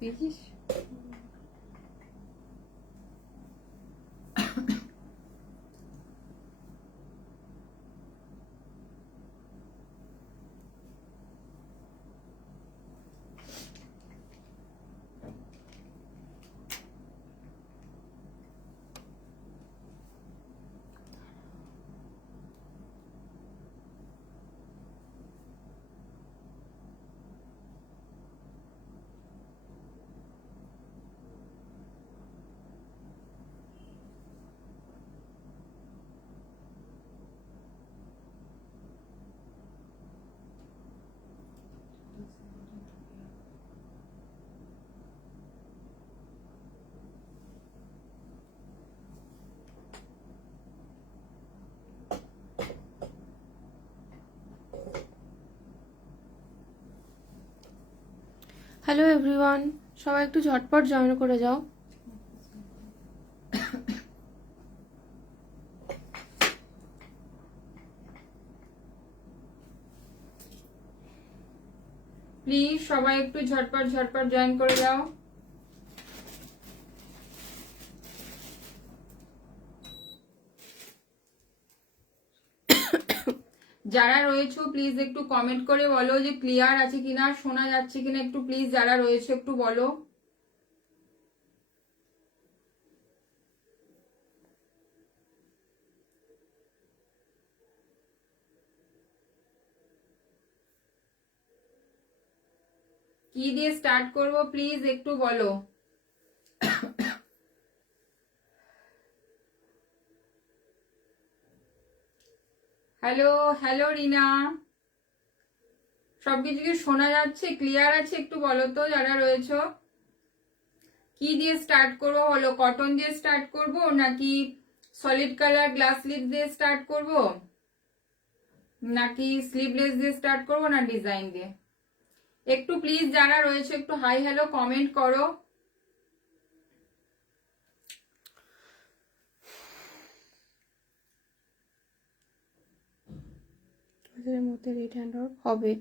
দেখিস hello everyone, সবাই একটু ঝটপট জয়েন করে যাও। প্লিজ সবাই একটু ঝটপট ঝটপট জয়েন করে যাও। যারা রয়েছে প্লিজ একটু কমেন্ট করে বলো যে ক্লিয়ার আছে কিনা, শোনা যাচ্ছে কিনা, একটু প্লিজ যারা রয়েছে একটু বলো। কি দিয়ে স্টার্ট করব প্লিজ একটু বলো। হ্যালো হ্যালো রিনা, সবকিছু কি শোনা যাচ্ছে, ক্লিয়ার আছে একটু বলো তো যারা রয়েছে। কি দিয়ে স্টার্ট করব বলো, কটন দিয়ে স্টার্ট করব নাকি সলিড কালার গ্লাস স্লিপ দিয়ে স্টার্ট করব নাকি স্লিভলেস দিয়ে স্টার্ট করব না ডিজাইন দিয়ে? একটু প্লিজ যারা রয়েছে একটু হাই হ্যালো কমেন্ট করো। মধ্যে রেড হ্যান্ড ওয়ার্ক হবে,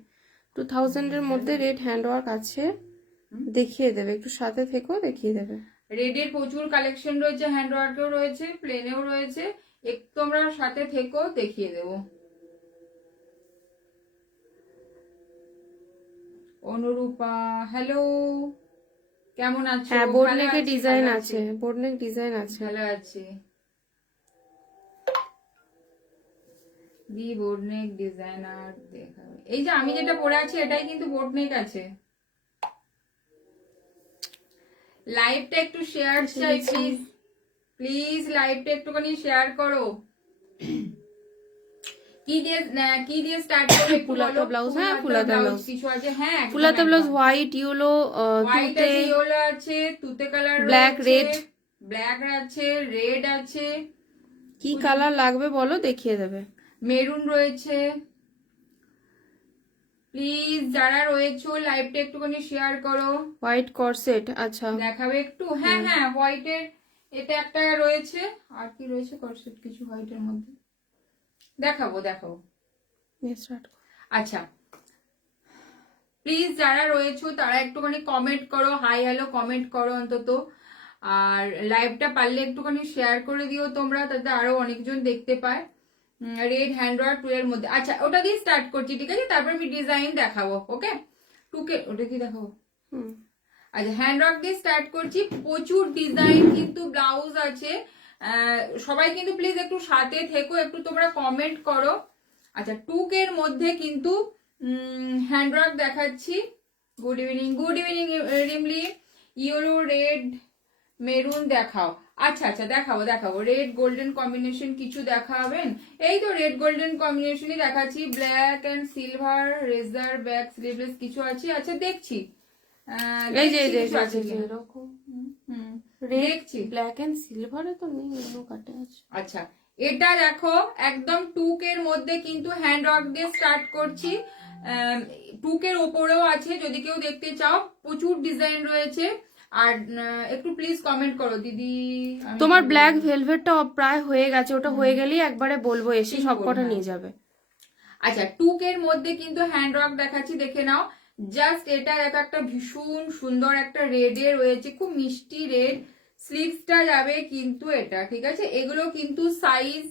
2000 মধ্যে রেড হ্যান্ড ওয়ার্ক আছে, দেখিয়ে দেবে। একটু সাথে থেকো, দেখিয়ে দেবে। রেডের প্রচুর কালেকশন রয়েছে, হ্যান্ড ওয়ার্কেও রয়েছে, প্লেনেও রয়েছে, একটু তোমরা সাথে থেকো, দেখিয়ে দেবো। অনুরূপা হ্যালো, কেমন আছো? হ্যাঁ, বোর্ড নেকে ডিজাইন আছে, বোর্ড নেক ডিজাইন আছে। ভালো আছি দি, বোর্ড নেক ডিজাইনার দেখাবে। এই যে আমি যেটা পরে আছি এটাই কিন্তু বোর্ড নেক আছে। লাইভটা একটু শেয়ার চাই প্লিজ, প্লিজ লাইভটা একটুখানি শেয়ার করো। কি দিয়ে স্টার্ট করবে? ফুলাতা ব্লাউজ, হ্যাঁ ফুলাতা ব্লাউজ কিছু আছে, হ্যাঁ ফুলাতা ব্লাউজ হোয়াইট, ইয়েলো, হোয়াইট আছে, ইয়েলো আছে, তুতে কালার, ব্ল্যাক, রেড, ব্ল্যাক আছে, রেড আছে। কি কালার লাগবে বলো, দেখিয়ে দেবে। মেরুন রয়েছে। প্লিজ যারা রয়েছে লাইভটা একটুখানি শেয়ার করো। হোয়াইট কর্সেট, আচ্ছা দেখাবে একটু? হ্যাঁ হ্যাঁ, হোয়াইটের এটা একটা রয়েছে। আর কি রয়েছে কর্সেট কিছু হোয়াইটের মধ্যে? দেখাবো দেখাবো। আচ্ছা, প্লিজ যারা রয়েছে তারা একটুখানি কমেন্ট করো, হাই হ্যালো কমেন্ট করো অন্তত। আর লাইভটা পারলে একটুখানি শেয়ার করে দিও তোমরা, তাতে আরো অনেকজন দেখতে পায়। রেড হ্যান্ডওয়ার্ক 2 এর মধ্যে, আচ্ছা ওটা দিয়ে স্টার্ট করছি, ঠিক আছে? তারপর আমি ডিজাইন দেখাবো। ওকে, 2K ওটা কি দেখাবো? আচ্ছা, হ্যান্ডওয়ার্ক দিয়ে স্টার্ট করছি। প্রচুর ডিজাইন কিন্তু ব্লাউজ আছে। সবাই কিন্তু প্লিজ একটু সাথে থেকো, একটু তোমরা কমেন্ট করো। আচ্ছা, 2K এর মধ্যে কিন্তু হ্যান্ডওয়ার্ক দেখাচ্ছি। Good evening, good evening Rimli. Yellow, red, maroon দেখাও। আচ্ছা আচ্ছা, দেখাবো দেখাবো। রেড গোল্ডেন কম্বিনেশন কিছু দেখাবেন? এই তো রেড গোল্ডেন কম্বিনেশনই দেখাচ্ছি। Black and silver, razor back sleeveless কিছু আছে। আচ্ছা দেখছি, দেখছি। ব্ল্যাক এন্ড সিলভারে তো নেই, অন্য কাটে আছে। আচ্ছা, এটা দেখো একদম 2K এর মধ্যে কিন্তু হ্যান্ড ওয়ার্ক দিয়ে স্টার্ট করছি। 2K এর ওপরেও আছে, যদি কেউ দেখতে চাও। প্রচুর ডিজাইন রয়েছে। আর একটু প্লিজ কমেন্ট করো দিদি। তোমার ব্ল্যাক ভেলভেটটা প্রায় হয়ে গেছে, ওটা হয়ে গেলেই একবারে বলবো, এসে সবকটা নিয়ে যাবে। আচ্ছা, টুকের মধ্যে কিন্তু হ্যান্ড ওয়ার্ক দেখাচ্ছি, দেখে নাও। জাস্ট এটা দেখো, একটা ভীষণ সুন্দর একটা রেডে রয়েছে, খুব মিষ্টি রেড। স্লিভসটা যাবে কিন্তু এটা, ঠিক আছে। এগুলো কিন্তু সাইজ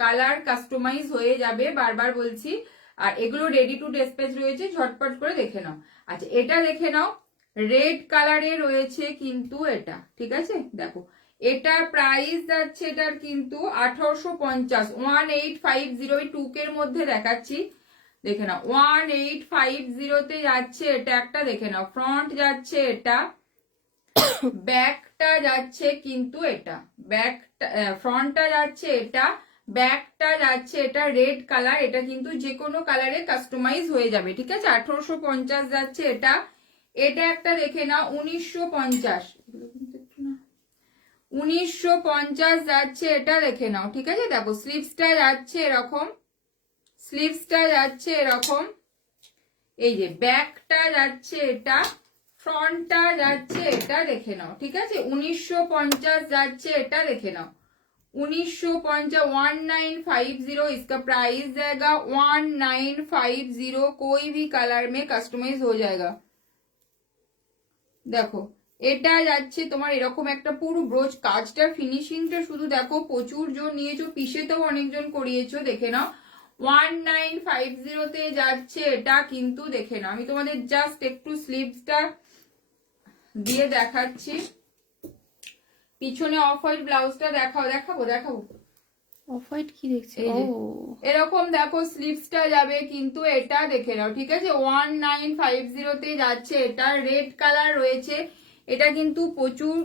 কালার কাস্টমাইজ হয়ে যাবে, বারবার বলছি। আর এগুলো রেডি টু ডিসপ্যাচ রয়েছে, ঝটপট করে দেখে নাও। আচ্ছা, এটা দেখে নাও, রেড কালারে রয়েছে কিন্তু এটা, ঠিক আছে। দেখো, এটা প্রাইস যাচ্ছে এটার কিন্তু 1850, 1850। টুকের মধ্যে দেখাচ্ছি, দেখে নাও। 1850 যাচ্ছে এটা একটা, দেখে নাও। ফ্রন্ট যাচ্ছে এটা, ব্যাকটা যাচ্ছে কিন্তু এটা, ব্যাকটা ফ্রন্টটা যাচ্ছে এটা, ব্যাকটা যাচ্ছে এটা রেড কালার। এটা কিন্তু যে কোনো কালারে কাস্টমাইজ হয়ে যাবে, ঠিক আছে। 1850 যাচ্ছে এটা। এটা একটা দেখে নাও, 1950, 1950 যাচ্ছে এটা, দেখে নাও, ঠিক আছে। দেখো, স্লিভসটা যাচ্ছে এরকম, স্লিভসটা যাচ্ছে এরকম, এই যে ব্যাকটা যাচ্ছে এটা, ফ্রন্টটা যাচ্ছে এটা, দেখে নাও, ঠিক আছে। 1950 যাচ্ছে এটা, দেখে নাও। 1950, 1950 इसका प्राइस जाएगा 1950। कोई भी कलर में कस्टमाइज हो जाएगा। দেখো, এটা যাচ্ছে তোমার এরকম একটা পুরো ব্রোচ, কাজটার ফিনিশিংটা শুধু দেখো, প্রচুর জোর নিয়েছো, পিসেতেও অনেকজন করিয়েছো, দেখে নাও। 1950 তে যাচ্ছে এটা কিন্তু, দেখে নাও। আমি তোমাদের জাস্ট একটু স্লিভসটা দিয়ে দেখাচ্ছি। পিছনে অফ হোয়াইট ব্লাউজটা দেখাও, দেখাবো। অফ হোয়াইট কি দেখছি? ও, এরকম দেখো, স্লিভসটা যাবে কিন্তু এটা, দেখে নাও, ঠিক আছে। 1950 তে যাচ্ছে এটা, রেড কালার রয়েছে। এটা কিন্তু প্রচুর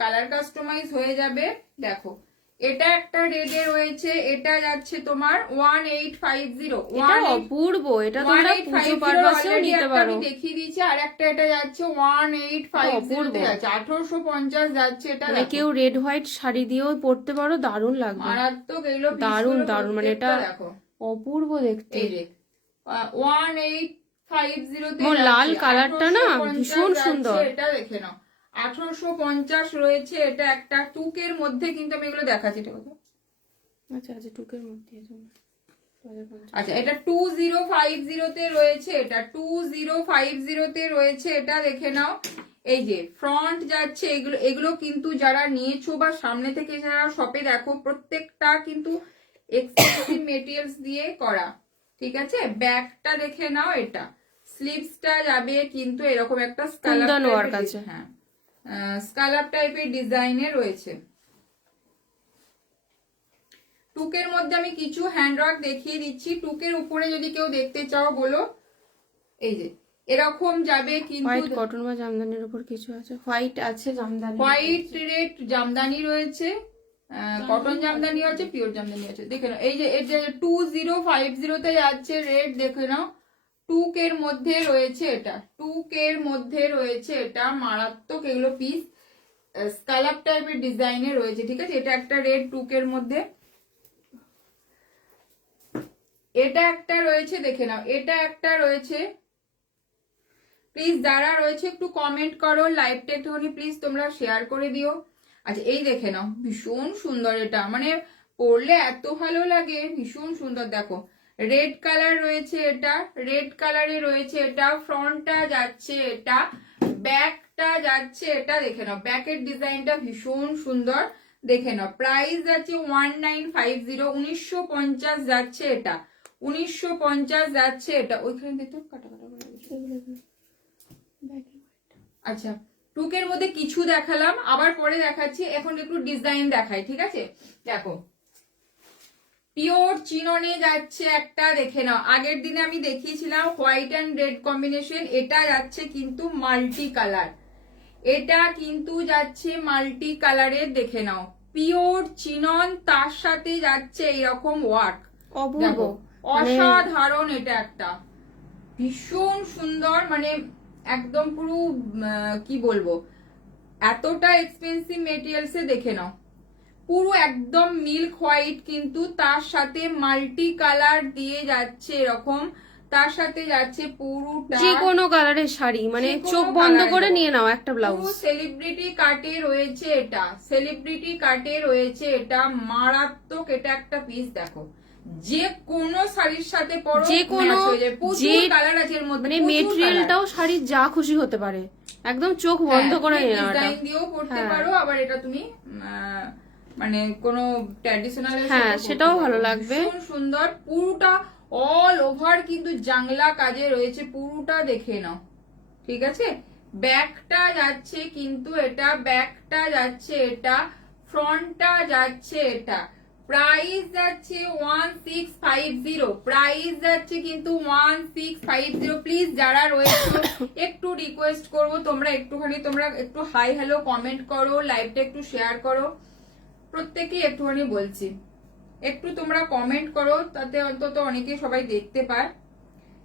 কালার কাস্টমাইজ হয়ে যাবে। দেখো, এটা একটা রেডে রয়েছে, এটা যাচ্ছে তোমার 1850। এটা অপূর্ব, এটা তোমরা পুজো পারপাসেও নিতে পারো। আমি দেখিয়ে দিয়েছি। আর একটা এটা যাচ্ছে 1850 তে যাচ্ছে, 1850 যাচ্ছে এটা। মানে কেউ রেড হোয়াইট শাড়ি দিয়েও পরতে পারো, দারুণ লাগবে, মারাত্মক। এগুলো দারুণ দারুণ, মানে এটা দেখো অপূর্ব দেখতে। এই যে 1850 তে লাল কালারটা না ভীষণ সুন্দর, এটা দেখে নাও। 1850 রয়েছে এটা একটা। টুকের মধ্যে কিন্তু আমি এগুলো দেখাচ্ছি, ঠিক আছে। আচ্ছা আচ্ছা, টুকের মধ্যে। আচ্ছা, এটা 2050 তে রয়েছে, এটা 2050 তে রয়েছে এটা, দেখে নাও। এই যে ফ্রন্ট যাচ্ছে, এগুলো কিন্তু যারা নিয়েছো বা সামনে থেকে যারা শপে দেখো, প্রত্যেকটা কিন্তু এক্সপেন্সিভ মেটেরিয়ালস দিয়ে করা, ঠিক আছে। ব্যাকটা দেখে নাও, এটা স্লিভসটা যাবে কিন্তু এরকম একটা স্কালাপ, হ্যাঁ, স্কালাপ টাইপের ডিজাইনে রয়েছে। টুকের মধ্যে আমি কিছু হ্যান্ড ওয়ার্ক দেখিয়ে দিচ্ছি। টুকের উপরে যদি কেউ দেখতে চাও বলো, এই যে এরকম যাবে কিন্তু। হোয়াইট কটন বা জামদানির উপর কিছু আছে, হোয়াইট আছে, জামদানি, হোয়াইট রেড জামদানি রয়েছে, কটন জামদানি আছে, পিওর জামদানি আছে, দেখে নাও। এই যে এর যে 2050 তে যাচ্ছে রেড, দেখে নাও। টুকের মধ্যে রয়েছে এটা, টুকের মধ্যে রয়েছে এটা, মারাত্মক এগুলো পিস, স্কালাপ টাইপের ডিজাইনে রয়েছে, ঠিক আছে। এটা একটা রেড টুকের মধ্যে, এটা একটা রয়েছে, দেখে নাও। এটা একটা রয়েছে। প্লিজ যারা রয়েছে একটু কমেন্ট করো, লাইভটা একটুখানি প্লিজ তোমরা শেয়ার করে দিও। আচ্ছা, এই দেখে নাও, ভীষণ সুন্দর এটা, মানে পরলে এত ভালো লাগে, ভীষণ সুন্দর। দেখো, রেড কালার রয়েছে এটা, রেড কালারে রয়েছে এটা, ফ্রন্টটা যাচ্ছে এটা, ব্যাকটা যাচ্ছে এটা, দেখে নাও। ব্যাকের ডিজাইনটা ভীষণ সুন্দর, দেখে নাও। প্রাইস যাচ্ছে 1950, 1950 যাচ্ছে এটা, 1950 যাচ্ছে এটা। ওইখানে দেখো কাটা কাটা করে দিয়েছে। আচ্ছা, টুকের মধ্যে কিছু দেখালাম, আবার পরে দেখাচ্ছি। এখন একটু ডিজাইন দেখাই, ঠিক আছে। দেখো, পিওর চিননে যাচ্ছে একটা, দেখে নাও। আগের দিনে আমি দেখিয়েছিলাম হোয়াইট অ্যান্ড রেড কম্বিনেশন, এটা যাচ্ছে কিন্তু মাল্টি কালার, এটা কিন্তু যাচ্ছে মাল্টি কালারের, দেখে নাও। পিওর চিনন, তার সাথে যাচ্ছে এরকম ওয়ার্ক, অপূর্ব, অসাধারণ। এটা একটা ভীষণ সুন্দর, মানে একদম পুরো কি বলবো, এতটা এক্সপেন্সিভ মেটেরিয়ালস এ, দেখে নাও। পুরো একদম মিল্ক হোয়াইট, কিন্তু তার সাথে মাল্টি কালার দিয়ে যাচ্ছে এরকম, তার সাথে যাচ্ছে পুরোটা যে কোনো কালারের শাড়ি, মানে চোখ বন্ধ করে নিয়ে নাও একটা ব্লাউজ। সেলিব্রিটি কাটে রয়েছে এটা, সেলিব্রিটি কাটে রয়েছে এটা, মারাত্মক। এটা একটা পিস দেখো, যে কোনো শাড়ির সাথে পরো, যে কোনো match হয়ে যাবে। প্রচুর কালার আছে এর মধ্যে, মানে প্রচুর মেটেরিয়ালটাও শাড়ির যা খুশি হতে পারে, একদম চোখ বন্ধ করে নিয়ে নেওয়াটা। ডিজাইন দিয়েও পরতে পারো, আবার এটা তুমি মানে কোনো ট্র্যাডিশনাল, হ্যাঁ সেটাও ভালো লাগবে। ভীষণ সুন্দর, পুরোটা অল ওভার কিন্তু জাংলা কাজে রয়েছে, পুরোটা দেখে নাও, ঠিক আছে। ব্যাকটা যাচ্ছে কিন্তু এটা, ব্যাকটা যাচ্ছে এটা, ফ্রন্টটা যাচ্ছে এটা। প্রাইস যাচ্ছে 1650, প্রাইস যাচ্ছে কিন্তু 1650। প্লিজ যারা রয়েছে একটু রিকোয়েস্ট করব, তোমরা একটু হাই হ্যালো কমেন্ট করো, লাইভটা একটু শেয়ার করো, প্রত্যেকেই একটুখানি বলছি, একটু তোমরা কমেন্ট করো, তাতে অন্তত অনেকে সবাই দেখতে পায়।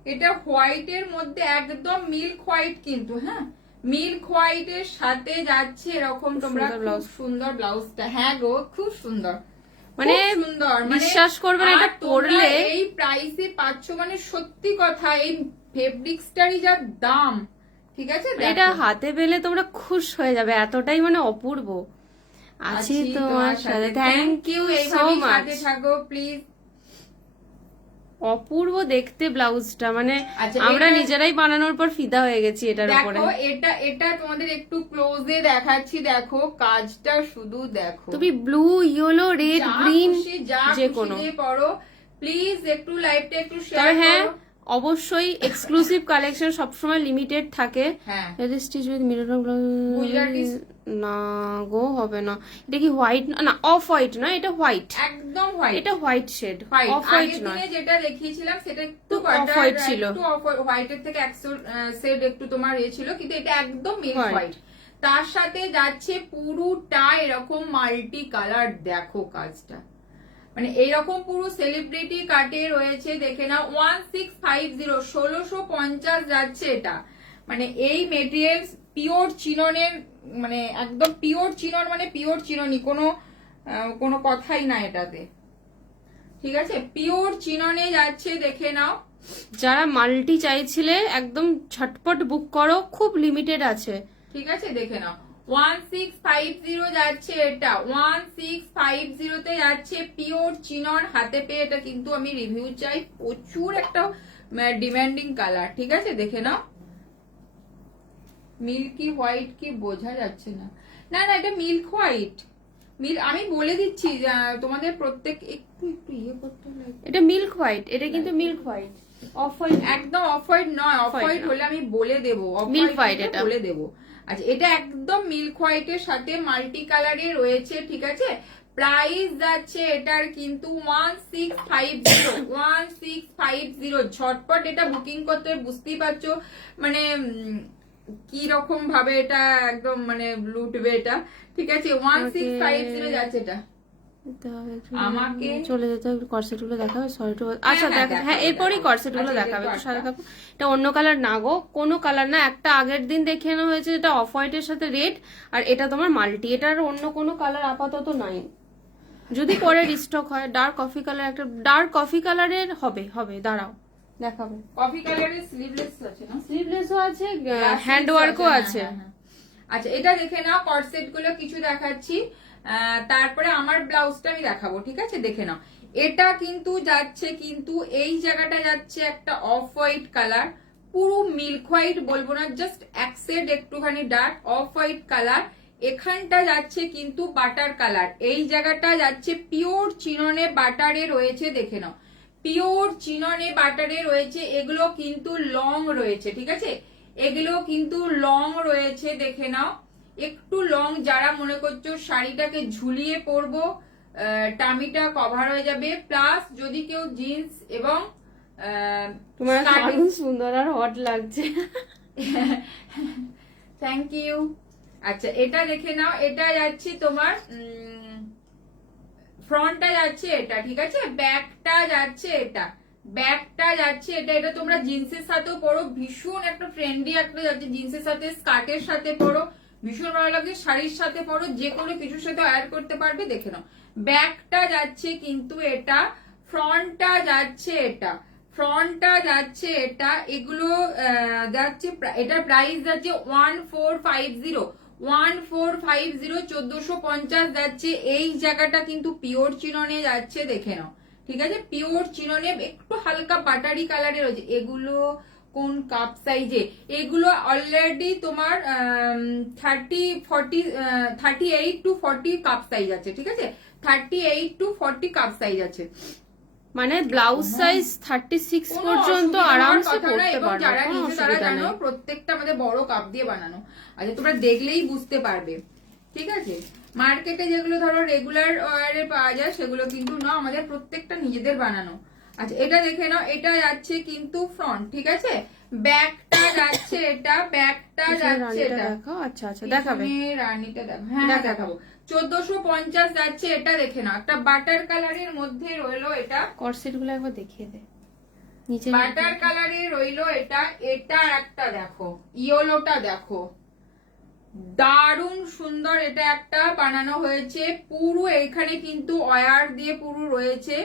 এটা হোয়াইটের মধ্যে একদম মিল্ক হোয়াইট কিন্তু, হ্যাঁ মিল্ক হোয়াইটের সাথে যাচ্ছে এরকম, তোমরা খুব সুন্দর ব্লাউজটা, হ্যাঁ গো খুব সুন্দর, মানে সুন্দর, বিশ্বাস করবে না, এটা পরলে এই প্রাইসে পাচ্ছ, মানে সত্যি কথা, এই ফেব্রিক্সটারই যা দাম, ঠিক আছে। এটা হাতে পেলে তোমরা খুশ হয়ে যাবে, এতটাই মানে অপূর্ব। আছি তোমার সাথে, থ্যাংক ইউ সো মাচ, থাকো প্লিজ। অপূর্ব দেখতে ব্লাউজটা, মানে আমরা নিজেরাই বানানোর পর ফিদা হয়ে গেছি এটার উপরে। দেখো এটা তোমাদের একটু ক্লোজে দেখাচ্ছি, দেখো কাজটা শুধু দেখো, তুমি ব্লু, ইয়েলো, রেড, গ্রিন যে কোনো পরো, প্লিজ একটু লাইভটা একটু শেয়ার তবে হ্যাঁ করো। অবশ্যই এক্সক্লুসিভ কালেকশন সবসময় লিমিটেড থাকে। হ্যাঁ স্টিচ উইথ মিরর গুজরাটি না গো, হবে না। এটা কি হোয়াইট না, অফ হোয়াইট না, এটা হোয়াইট, একদম হোয়াইট, এটা হোয়াইট শেড, অফ হোয়াইট নয়। যেটা দেখিয়েছিলাম সেটা একটু অফ হোয়াইট ছিল, একটু অফ হোয়াইটের থেকে শেড একটু তোমার ছিল, কিন্তু এটা একদম মিল্ক হোয়াইট। তার সাথে যাচ্ছে পুরোটা এরকম মাল্টি কালার, দেখো কাজটা, মানে এইরকম পুরো সেলিব্রিটি কাটে রয়েছে, দেখে না। 1650, 1650 যাচ্ছে এটা, মানে এই মেটেরিয়ালস পিওর চিননের, মানে একদম পিওর চিনন, মানে পিওর চিননই, কোনো কথাই না এটাতে, ঠিক আছে, পিওর চিননে যাচ্ছে, দেখে নাও। যারা মাল্টি চাইছিলে একদম ঝটপট বুক করো, খুব লিমিটেড আছে, ঠিক আছে, দেখে নাও। 1650 যাচ্ছে এটা, 1650 তে যাচ্ছে পিওর চিনন, হাতে পেয়ে এটা কিন্তু আমি রিভিউ চাই, প্রচুর একটা ডিমান্ডিং কালার, ঠিক আছে, দেখে নাও। মিল্কি হোয়াইট কি বোঝা যাচ্ছে না, না না এটা মিল্ক হোয়াইট, আমি বলে দিচ্ছি তোমাদের প্রত্যেক একটু একটু ইয়ে করতে লাগে, এটা মিল্ক হোয়াইট, এটা কিন্তু মিল্ক হোয়াইট, অফ হোয়াইট একদম অফ হোয়াইট নয়, অফ হোয়াইট হলে আমি বলে দেবো, মিল্ক হোয়াইট এটা বলে দেবো। আচ্ছা এটা একদম মিল্ক হোয়াইটের সাথে মাল্টি কালারে রয়েছে, ঠিক আছে। প্রাইস যাচ্ছে এটার কিন্তু 1650, ঝটপট এটা বুকিং করতে, বুঝতেই পারছো মানে কি রকম ভাবে এটা একদম মানে লুটবে এটা, ঠিক আছে। 1650 যাচ্ছে এটা, আমাকে চলে যেতে হবে, কর্সেট গুলো দেখাবে, সরি টু, আচ্ছা হ্যাঁ এরপরই কর্সেট গুলো দেখাবে, একটু সাদা কাপড়, এটা অন্য কালার না গো, কোনো কালার না, একটা আগের দিন দেখানো হয়েছে যেটা অফ হোয়াইটের সাথে রেড, আর এটা তোমার মাল্টি, এটার অন্য কোনো কালার আপাতত নাই, যদি পরে রিস্টক হয়। ডার্ক কফি কালার, একটা ডার্ক কফি কালারের হবে দাঁড়াও দেখাবে, কফি কালারের স্লিভলেস আছে না, স্লিভলেসও আছে, হ্যান্ড ওয়ার্কও আছে। আচ্ছা এটা দেখে নাও, কর্সেট গুলো কিছু দেখাচ্ছি, তারপরে আমার ব্লাউজটা আমি দেখাবো, ঠিক আছে, দেখে নাও। এটা কিন্তু যাচ্ছে কিন্তু এই জায়গাটা যাচ্ছে একটা অফ হোয়াইট কালার, পুরো মিল্ক হোয়াইট বলবো না, জাস্ট এক শেড একটুখানি ডার্ক অফ হোয়াইট কালার। এখানটা যাচ্ছে কিন্তু বাটার কালার, এই জায়গাটা যাচ্ছে পিওর চিননে বাটারে রয়েছে, দেখে নাও, পিওর চিননে বাটারে রয়েছে, এগুলো কিন্তু লং রয়েছে, ঠিক আছে, এগুলো কিন্তু লং রয়েছে, দেখে নাও, একটু লং, যারা মনে করছো শাড়িটাকে ঝুলিয়ে পরবো, টামিটা কভার হয়ে যাবে, প্লাস যদি কেউ জিন্স এবং তোমার দারুণ সুন্দর আর হট লাগছে, থ্যাংক ইউ। আচ্ছা এটা দেখে নাও, এটা যাচ্ছে তোমার ফ্রন্টটা যাচ্ছে এটা, ঠিক আছে, ব্যাকটা যাচ্ছে এটা, ব্যাকটা যাচ্ছে এটা, এটা তোমরা জিন্সের সাথেও পরো, ভীষণ একটা ট্রেন্ডি একটা যাচ্ছে, জিন্সের সাথে স্কার্টের সাথে পরো, ভীষণ ভালো লাগে, শাড়ির সাথে পরো, যে কোনো কিছুর সাথে অ্যাড করতে পারবে, দেখে নাও। ব্যাকটা যাচ্ছে কিন্তু এটা, ফ্রন্টটা যাচ্ছে এটা, ফ্রন্টটা যাচ্ছে এটা, এগুলো যাচ্ছে, এটা প্রাইস যাচ্ছে 1450, 1450, 1450 যাচ্ছে, এই জায়গাটা কিন্তু পিওর চিননে যাচ্ছে, দেখে নাও, ঠিক আছে, পিওর চিনোনেম, একটু হালকা বাটারি কালারের রয়েছে। এগুলো কোন কাপ সাইজে? এগুলো অলরেডি তোমার 38 to 40 কাপ সাইজ আছে, ঠিক আছে, 38 to 40 কাপ সাইজ আছে। মানে ব্লাউজ সাইজ 36 পর্যন্ত আরামসে পরতে পারবে, যারা কোনো নিচে তারা অসুবিধা জানো নেই। প্রত্যেকটা আমাদের বড় কাপ দিয়ে বানানো। আচ্ছা, তোমরা দেখলেই বুঝতে পারবে, ঠিক আছে। মার্কেটে যেগুলো ধরো রেগুলার ওয়ারে পাওয়া যায় সেগুলো কিন্তু না, আমাদের প্রত্যেকটা নিজেদের বানানো। আচ্ছা, এটা দেখে নাও, এটা যাচ্ছে কিন্তু ফ্রন্ট, ঠিক আছে, ব্যাকটা যাচ্ছে এটা, ব্যাকটা যাচ্ছে এটা। দেখাও, আচ্ছা আচ্ছা দেখাবে, রানীটা দেখো, হ্যাঁ দেখাবো। 1450 যাচ্ছে এটা, দেখে নাও, একটা বাটার কালারের মধ্যে রইলো এটা। কর্সেট গুলো একবার দেখিয়ে দে নিচে, বাটার কালারে রইলো এটা। এটা একটা দেখো, ইয়েলোটা দেখো, দারুণ সুন্দর। এটা একটা বানানো হয়েছে পুরো, এখানে কিন্তু ওয়্যার দিয়ে পুরো রয়েছে,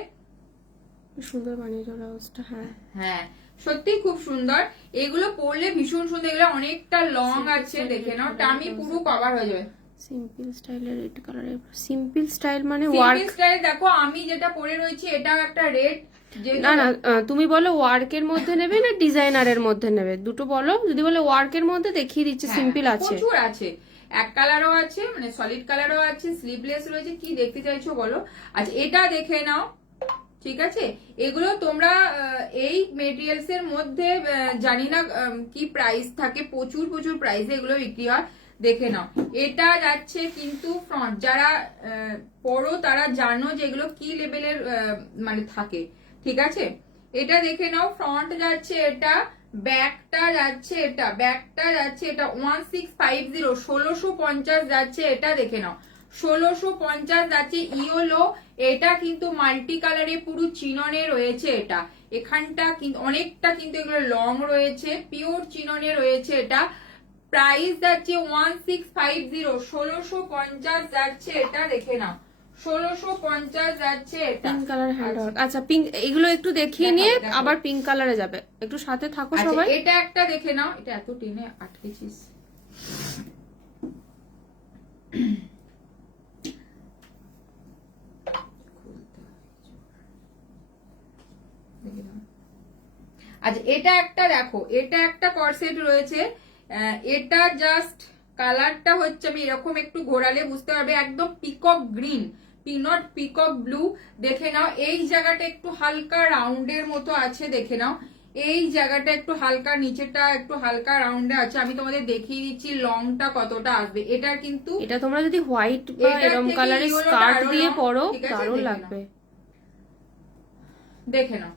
সুন্দর বানিয়েছো ব্লাউজটা। হ্যাঁ হ্যাঁ সত্যি খুব সুন্দর। এগুলো পরলে ভীষণ সুন্দর, এগুলো অনেকটা লং আছে, দেখে নাও, টামি পুরো কভার হয়ে যাবে। সিম্পল স্টাইলের রেড কালারের, সিম্পল স্টাইল মানে ওয়ার্ক স্টাইল। দেখো আমি যেটা পরে রয়েছি এটাও একটা রেড। না না, তুমি বলো ওয়ার্কের মধ্যে নেবে না ডিজাইনারের মধ্যে নেবে, দুটো বলো। যদি বলে ওয়ার্কের মধ্যে দেখিয়ে দিচ্ছে, সিম্পল আছে, প্রচুর আছে, এক কালারও আছে, মানে সলিড কালারও আছে, স্লিভলেস রয়েছে, কি দেখতে চাইছো বলো। আচ্ছা, এটা দেখে নাও, ঠিক আছে। এগুলো তোমরা এই মেটেরিয়ালস এর মধ্যে জানি না কি প্রাইস থাকে, প্রচুর প্রচুর প্রাইসে এগুলো বিক্রি হয়, দেখে নাও। এটা যাচ্ছে কিন্তু ফ্রন্ট, যারা পরো তারা জানো যে এগুলো কি লেভেলের মানে থাকে, ঠিক আছে। এটা দেখে নাও, ফ্রন্ট যাচ্ছে এটা, ব্যাকটা যাচ্ছে এটা, ব্যাকটা যাচ্ছে এটা 1650, 1650 যাচ্ছে এটা, দেখে নাও 1650 যাচ্ছে। ইয়েলো, এটা কিন্তু মাল্টি কালারে পুরো চিননে রয়েছে এটা, এখানটা কিন্তু অনেকটা কিন্তু এগুলো লং রয়েছে, পিওর চিননে রয়েছে এটা। প্রাইস যাচ্ছে 1650, 1650 যাচ্ছে এটা, দেখে নাও 1650 যাচ্ছে এটা। Pink colour handwork. আচ্ছা, পিঙ্ক, এগুলো একটু দেখিয়ে নিয়ে আবার পিঙ্ক কালারে যাবে, একটু সাথে থাকো সবাই। এটা একটা দেখে নাও, এটা এত টেনে আটকেছিস। আচ্ছা, এটা একটা দেখো, এটা একটা কর্সেট রয়েছে, এটা জাস্ট কালারটা হচ্ছে, আমি এরকম একটু ঘোরালে বুঝতে পারবে, একদম পিকক গ্রিন, পিনট পিকক ব্লু। দেখে নাও, এই জায়গাটা একটু হালকা রাউন্ডের মতো আছে, দেখে নাও, এই জায়গাটা একটু হালকা, নিচেটা একটু হালকা রাউন্ডে আছে। আমি তোমাদের দেখিয়ে দিচ্ছি লংটা কতটা আসবে। এটা কিন্তু, এটা তোমরা যদি হোয়াইট বা এরকম কালারের স্কার্ট দিয়ে পরো দারুণ লাগবে, দেখে নাও,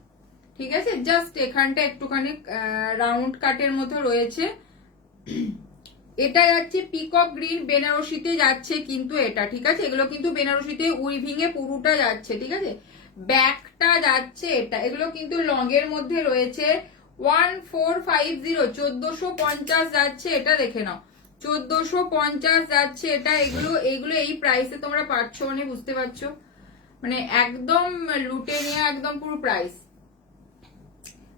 ঠিক আছে। জাস্ট এখানটা একটুখানি রাউন্ড কাটের মতো রয়েছে। এটা যাচ্ছে পিকক গ্রিন, বেনারসিতে যাচ্ছে কিন্তু এটা, ঠিক আছে। এগুলো কিন্তু বেনারসিতে উইভিং এ পুরোটা যাচ্ছে, ঠিক আছে। ব্যাকটা যাচ্ছে এটা, এগুলো কিন্তু লং এর মধ্যে রয়েছে। 1450, 1450 যাচ্ছে এটা, দেখে নাও 1450 যাচ্ছে এটা। এগুলো এই প্রাইসে তোমরা পাচ্ছ, মানে বুঝতে পারছো, মানে একদম লুটে নিয়ে একদম পুরো প্রাইস,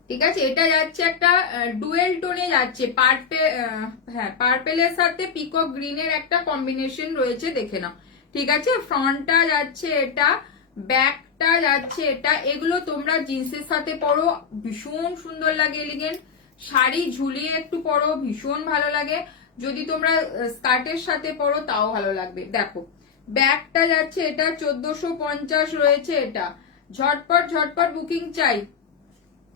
ঠিক আছে। এটা যাচ্ছে একটা ডুয়েল টোনে যাচ্ছে, পার্পেলের সাথে পিকক গ্রিনের একটা কম্বিনেশন রয়েছে, দেখে নাও, ঠিক আছে। ফ্রন্টটা যাচ্ছে এটা, ব্যাকটা যাচ্ছে এটা। এগুলো তোমরা জিন্সের সাথে পরো, ভীষণ সুন্দর লাগে, এলিগেন্ট। শাড়ি ঝুলিয়ে একটু পরো, ভীষণ ভালো লাগে। যদি তোমরা স্কার্টের সাথে পরো তাও ভালো লাগবে। দেখো, ব্যাকটা যাচ্ছে এটা, 1450 রয়েছে এটা। ঝটপট ঝটপট বুকিং চাই,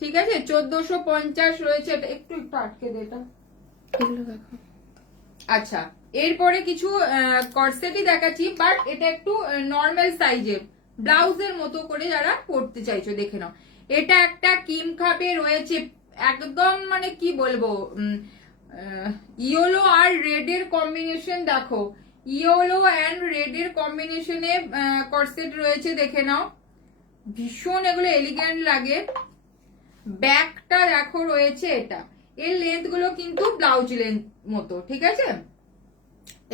ঠিক আছে। 1450 রয়েছে এটা, একটু আটকে দে এটা। আচ্ছা, এরপরে কিছু কর্সেটই দেখাচ্ছি, বাট এটা একটু নর্মাল সাইজের, ব্লাউজের মতো করে যারা পরতে চাইছো, দেখে নাও। এটা একটা কিম খাপে রয়েছে, একদম মানে কি বলবো, ইয়েলো আর রেড এর কম্বিনেশন, দেখো ইয়েলো অ্যান্ড রেড এর কম্বিনেশনে কর্সেট রয়েছে, দেখে নাও, ভীষণ এগুলো এলিগেন্ট লাগে। ব্যাকটা দেখো রয়েছে এটা, এর লেন্থ গুলো কিন্তু ব্লাউজ লেন্থ মতো, ঠিক আছে।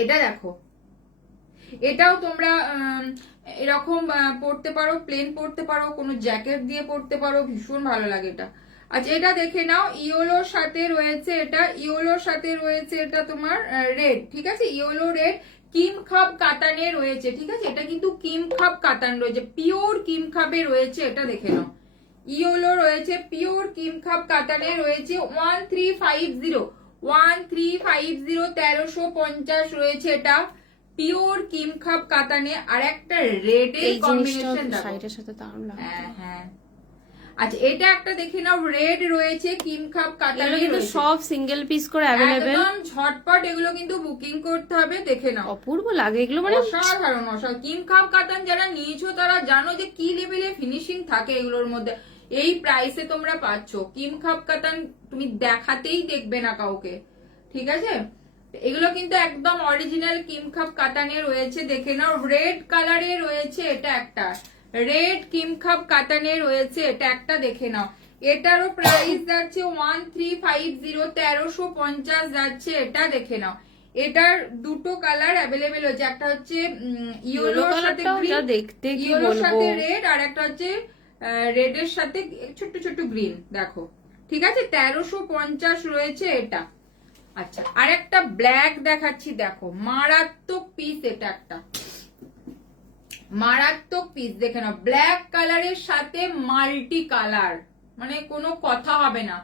এটা দেখো, এটাও তোমরা এরকম পরতে পারো, প্লেন পরতে পারো, কোনো জ্যাকেট দিয়ে পরতে পারো, ভীষণ ভালো লাগে এটা। আচ্ছা, এটা দেখে নাও, ইয়েলোর সাথে রয়েছে এটা, ইয়েলোর সাথে রয়েছে এটা তোমার রেড, ঠিক আছে। ইয়েলো রেড কিম খাব কাতানে রয়েছে, ঠিক আছে, এটা কিন্তু কিম খাব কাতান রয়েছে, পিওর কিম খাবে রয়েছে, এটা দেখে নাও। ইয়োলো রয়েছে, পিওর কিম খাব কাতানে রয়েছে 1350, 1350, 1350 রয়েছে এটা, পিওর কিম খাব কাতানে। আর একটা রেড এর কম্বিনেশন দেখো, শাড়িটার সাথে দারুণ লাগছে। হ্যাঁ হ্যাঁ। আচ্ছা এটা একটা দেখে নাও, রেড রয়েছে, কিম খাব কাতানে কিন্তু রয়েছে, সব সিঙ্গেল পিস করে অ্যাভেলেবেল, একদম ঝটপট এগুলো কিন্তু বুকিং করতে হবে, দেখে নাও। অপূর্ব লাগে এগুলো, মানে অসাধারণ অসাধারণ। কিম খাব কাতান যারা নিয়েছো তারা জানো যে কি লেভেলে ফিনিশিং থাকে এগুলোর মধ্যে। এই প্রাইসে তোমরা পাচ্ছ কিম খাব কাতান, তুমি দেখাতেই দেখবে না কাউকে, ঠিক আছে। এগুলো কিন্তু একদম অরিজিনাল কিম খাব কাতানে রয়েছে, দেখে নাও। রেড কালারে রয়েছে এটা একটা, রেড কিম খাব কাতানে রয়েছে এটা একটা, দেখে নাও। এটারও প্রাইস যাচ্ছে 1350, 1350 যাচ্ছে এটা, দেখে নাও। এটার দুটো কালার অ্যাভেলেবেল হচ্ছে, একটা হচ্ছে ইয়েলোর সাথে গ্রিন, দেখতে কি ইয়েলোর বলবো, সাথে রেড, আর একটা হচ্ছে রেড এর সাথে ছোট্ট ছোট্ট গ্রিন, দেখো, ঠিক আছে। 1350 রয়েছে এটা। আচ্ছা আর একটা ব্ল্যাক দেখাচ্ছি, দেখো মারাত্মক পিস, এটা একটা মারাত্মক পিস, দেখে নাও। ব্ল্যাক কালারের সাথে মাল্টি কালার, মানে কোনো কথা হবে না,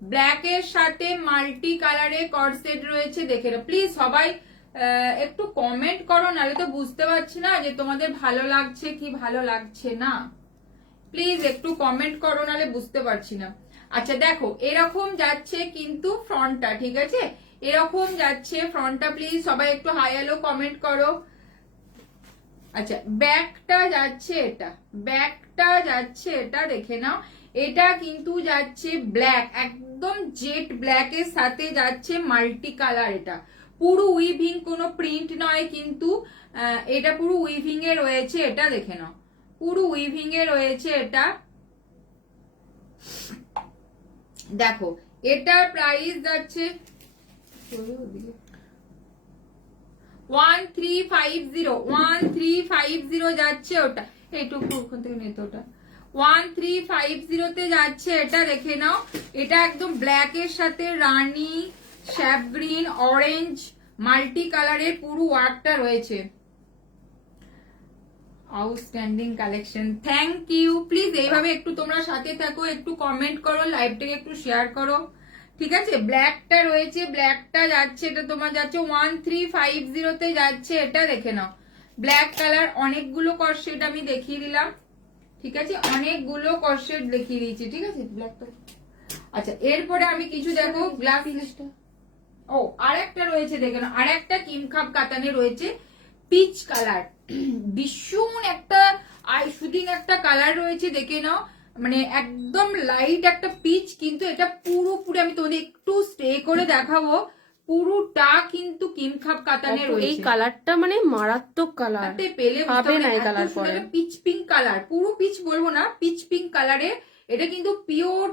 ব্ল্যাক এর সাথে মাল্টি কালারে কর্সেট রয়েছে, দেখে নাও। প্লিজ সবাই একটু কমেন্ট করো, নাহলে তো বুঝতে পারছি না যে তোমাদের ভালো লাগছে কি ভালো লাগছে না। প্লিজ একটু কমেন্ট করো, নাহলে বুঝতে পারছি না। আচ্ছা দেখো এরকম যাচ্ছে কিন্তু ফ্রন্টটা, ঠিক আছে, এরকম যাচ্ছে ফ্রন্টটা, প্লিজ সবাই একটু হাই হ্যালো কমেন্ট করো। আচ্ছা ব্যাকটা যাচ্ছে এটা, ব্যাকটা যাচ্ছে এটা, দেখে নাও। এটা কিন্তু যাচ্ছে ব্ল্যাক, একদম জেট ব্ল্যাক এর সাথে যাচ্ছে মাল্টি কালার, এটা পুরো উইভিং, কোনো প্রিন্ট নয় কিন্তু, এটা পুরো উইভিং এ রয়েছে, এটা দেখে নাও, পুরো উইভিং এ রয়েছে এটা, দেখো। এটা প্রাইস যাচ্ছে 1350, 1350 যাচ্ছে ওটা, এইটুকু ওখান থেকে নিতে, ওটা 1350 তে যাচ্ছে এটা, দেখে নাও। এটা একদম ব্ল্যাক এর সাথে রানী, শ্যাপ গ্রিন, অরেঞ্জ মাল্টি কালারের পুরো ওয়ার্কটা রয়েছে। Outstanding collection, thank you. Please এইভাবে একটু তোমরা সাথে থাকো, একটু কমেন্ট করো, লাইভটাকে একটু শেয়ার করো, ঠিক আছে। ব্ল্যাকটা রয়েছে, ব্ল্যাকটা যাচ্ছে, এটা তোমার যাচ্ছে 1350 তে যাচ্ছে এটা, দেখে নাও। ব্ল্যাক কালার, অনেকগুলো কর্সেট আমি দেখিয়ে দিলাম, ঠিক আছে, অনেকগুলো কর্সেট দেখিয়ে দিয়েছি, ঠিক আছে। ব্ল্যাকটা, আচ্ছা এরপরে আমি কিছু দেখো গ্লাস লিস্টটা, ও আরেকটা রয়েছে, দেখে নাও, আরেকটা কিম খাব কাতানে রয়েছে, পিচ কালার, ভীষণ একটা আই শুটিং একটা কালার রয়েছে, দেখে নাও। মানে একদম লাইট একটা পিচ, কিন্তু এটা পুরোপুরি আমি তোমাদের একটু স্টে করে দেখাবো, পুরোটা কিন্তু কিম খাব কাতানে রয়েছে। এই কালারটা মানে মারাত্মক কালার, পেলে হবে না এই কালার পরে। পিচ পিঙ্ক কালার, পুরো পিচ বলবো না, পিচ পিঙ্ক কালারে, এটা কিন্তু পিওর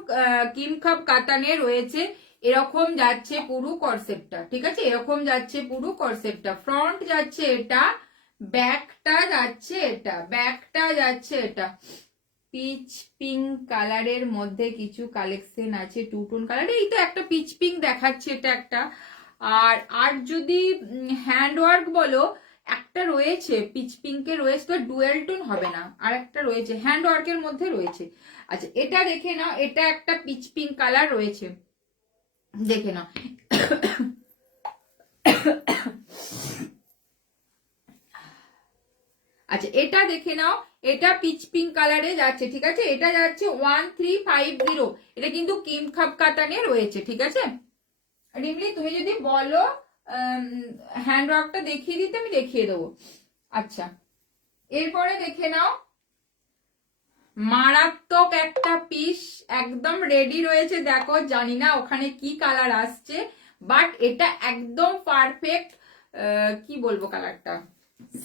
কিম খাব কাতানে রয়েছে। এরকম যাচ্ছে পুরো কনসেপ্টটা, ঠিক আছে, এরকম যাচ্ছে পুরো কনসেপ্টটা। ফ্রন্ট যাচ্ছে এটা, ব্যাকটা যাচ্ছে এটা, ব্যাকটা যাচ্ছে এটা। পিচ পিঙ্ক কালারের মধ্যে কিছু কালেকশন আছে, টু টোন কালার, এই তো একটা পিচ পিঙ্ক দেখাচ্ছে এটা একটা। আর যদি হ্যান্ড ওয়ার্ক বলো, একটা রয়েছে পিচ পিঙ্কের রয়েছে, তো ডুয়েল টোন হবে না, আর একটা রয়েছে হ্যান্ড ওয়ার্কের মধ্যে রয়েছে। আচ্ছা এটা দেখে নাও, এটা একটা পিচ পিঙ্ক কালার রয়েছে, দেখে নাও। আচ্ছা এটা দেখে নাও, এটা পিচ পিঙ্ক কালারে যাচ্ছে, ঠিক আছে, এটা যাচ্ছে 1350, এটা কিন্তু কিম খাব কাতানে রয়েছে, ঠিক আছে। রিমলি তুমি যদি বলো হ্যান্ড ওয়ার্কটা দেখিয়ে দিতে, আমি দেখিয়ে দেবো। আচ্ছা এরপরে দেখে নাও, মারাত্মক একটা পিস একদম রেডি রয়েছে, দেখো, জানি না ওখানে কি কালার আসছে, বাট এটা একদম পারফেক্ট, কি বলবো কালারটা,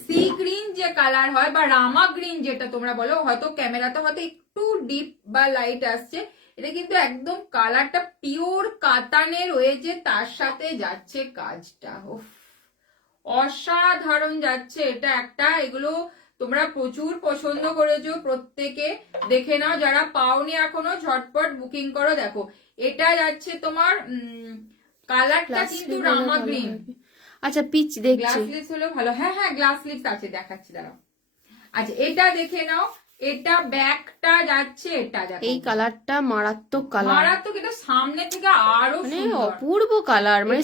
সি গ্রিন যে কালার হয় বা রামা গ্রিন যেটা তোমরা বলো, হয়তো ক্যামেরাতে হয়তো একটু ডিপ বা লাইট আসছে, এটা কিন্তু একদম কালারটা পিওর কাতানে রয়েছে, তার সাথে যাচ্ছে কাজটা, অসাধারণ যাচ্ছে এটা একটা। এগুলো তোমরা প্রচুর পছন্দ করেছো প্রত্যেকে, দেখে নাও, যারা পাওনি এখনো ঝটপট বুকিং করো। দেখো এটা যাচ্ছে তোমার কালারটা কিন্তু রামা গ্রিন, আচ্ছা পিচ গ্লাস দেখছি। লিপস হলো ভালো। হ্যাঁ হ্যাঁ গ্লাস লিপস আছে, দেখাচ্ছি দাঁড়াও। আচ্ছা এটা দেখে নাও, এটা ব্যাকটা যাচ্ছে, এটা দেখো এই কালারটা মারাত্মক কালার, মারাত্মক, এটা সামনে থেকে আরো মানে সুন্দর, অপূর্ব কালার, মানে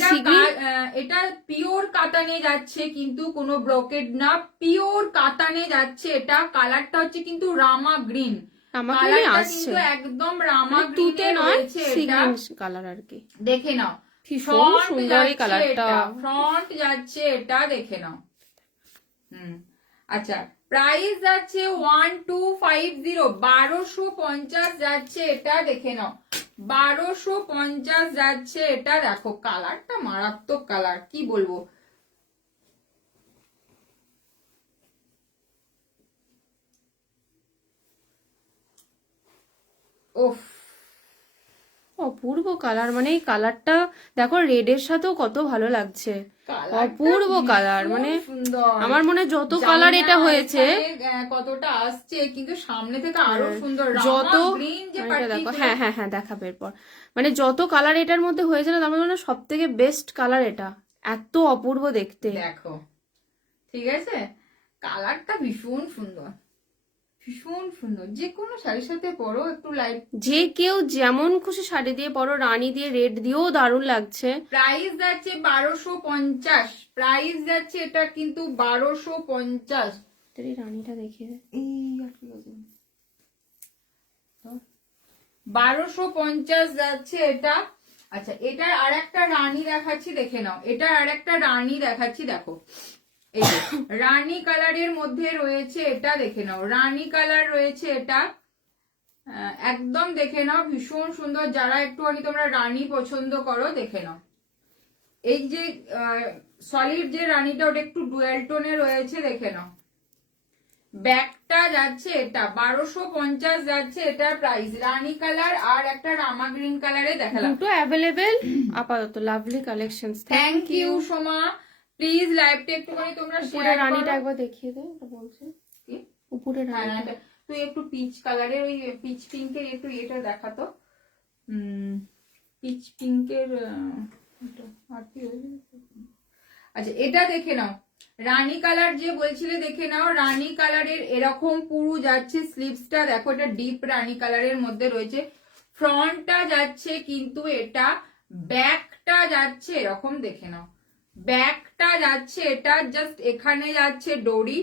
এটা পিওর কাতানে যাচ্ছে, কিন্তু কোনো ব্রোকেড না, পিওর কাতানে যাচ্ছে। এটা কালারটা হচ্ছে কিন্তু রামা গ্রিন, কালারটা আসছে কিন্তু একদম রামা মানে তুতে গ্রিনে নয়, রয়েছে। সি এটা গ্রিন কালার আর কি। দেখে নাও, ভীষণ সুন্দর এই কালারটা, ফ্রন্ট যাচ্ছে, এটা দেখে নাও। আচ্ছা প্রাইস যাচ্ছে 1250, 1250 যাচ্ছে, এটা দেখে নাও 1250 যাচ্ছে। এটা দেখো কালারটা মারাত্মক কালার, কি বলবো। ওফ অপূর্ব কালার, মানে এই কালারটা দেখো রেডের সাথেও কত ভালো লাগছে, অপূর্ব কালার। মানে আমার মনে হয় যত কালার এটা হয়েছে কতটা আসছে, কিন্তু সামনে থেকে আরো সুন্দর, যত গ্রিন যে দেখো, হ্যাঁ হ্যাঁ হ্যাঁ দেখাবে এরপর। মানে যত কালার এটার মধ্যে হয়েছে না, তার মধ্যে সব থেকে বেস্ট কালার এটা, এত অপূর্ব দেখতে। দেখো ঠিক আছে, কালারটা ভীষণ সুন্দর, ভীষণ সুন্দর, যে কোনো শাড়ির সাথে পরো, একটু লাইট, যে কেউ যেমন খুশি শাড়ি দিয়ে পরো, রানী দিয়ে রেড দিয়েও দারুণ লাগছে। প্রাইস যাচ্ছে 1250, প্রাইস যাচ্ছে এটা কিন্তু 1250। রানীটা দেখিয়ে 1250 যাচ্ছে এটা। আচ্ছা এটার আর একটা রানী দেখাচ্ছি, দেখে নাও, এটা আর একটা রানী দেখাচ্ছি, দেখো এই যে রানী কালারের মধ্যে রয়েছে, এটা দেখে নাও, রানী কালার রয়েছে এটা, একদম দেখে নাও, ভীষণ সুন্দর। যারা একটুখানি তোমরা রানী পছন্দ করো, দেখে নাও, এই যে সলিড যে রানীটা, ওটা একটু ডুয়াল টোনে রয়েছে, দেখে নাও। ব্যাগটা যাচ্ছে এটা 1250 যাচ্ছে, এটা প্রাইস। রানী কালার আর একটা রামা গ্রিন কালারে দেখালাম, দুটো অ্যাভেলেবেল আপাতত। Lovely collections, thank you Soma. Please লাইভটা একটুখানি তোমরা শেয়ার করো। রানীটা একবার দেখিয়ে দাও, এটা বলছে কি উপরে রানীটা। তুই একটু পিচ কালারের, ওই পিচ পিঙ্কের একটু এটা দেখাতো, পিচ পিঙ্কের। আচ্ছা এটা দেখে নাও, রানী কালার যে বলছিলে, দেখে নাও, রানী কালারের এরকম পুরো যাচ্ছে স্লিভসটা, দেখো এটা ডিপ রানী কালারের মধ্যে রয়েছে, ফ্রন্টটা যাচ্ছে কিন্তু এটা, ব্যাকটা যাচ্ছে এরকম, দেখে নাও, ব্যাকটা যাচ্ছে এটা, জাস্ট এখানে যাচ্ছে ডোরি,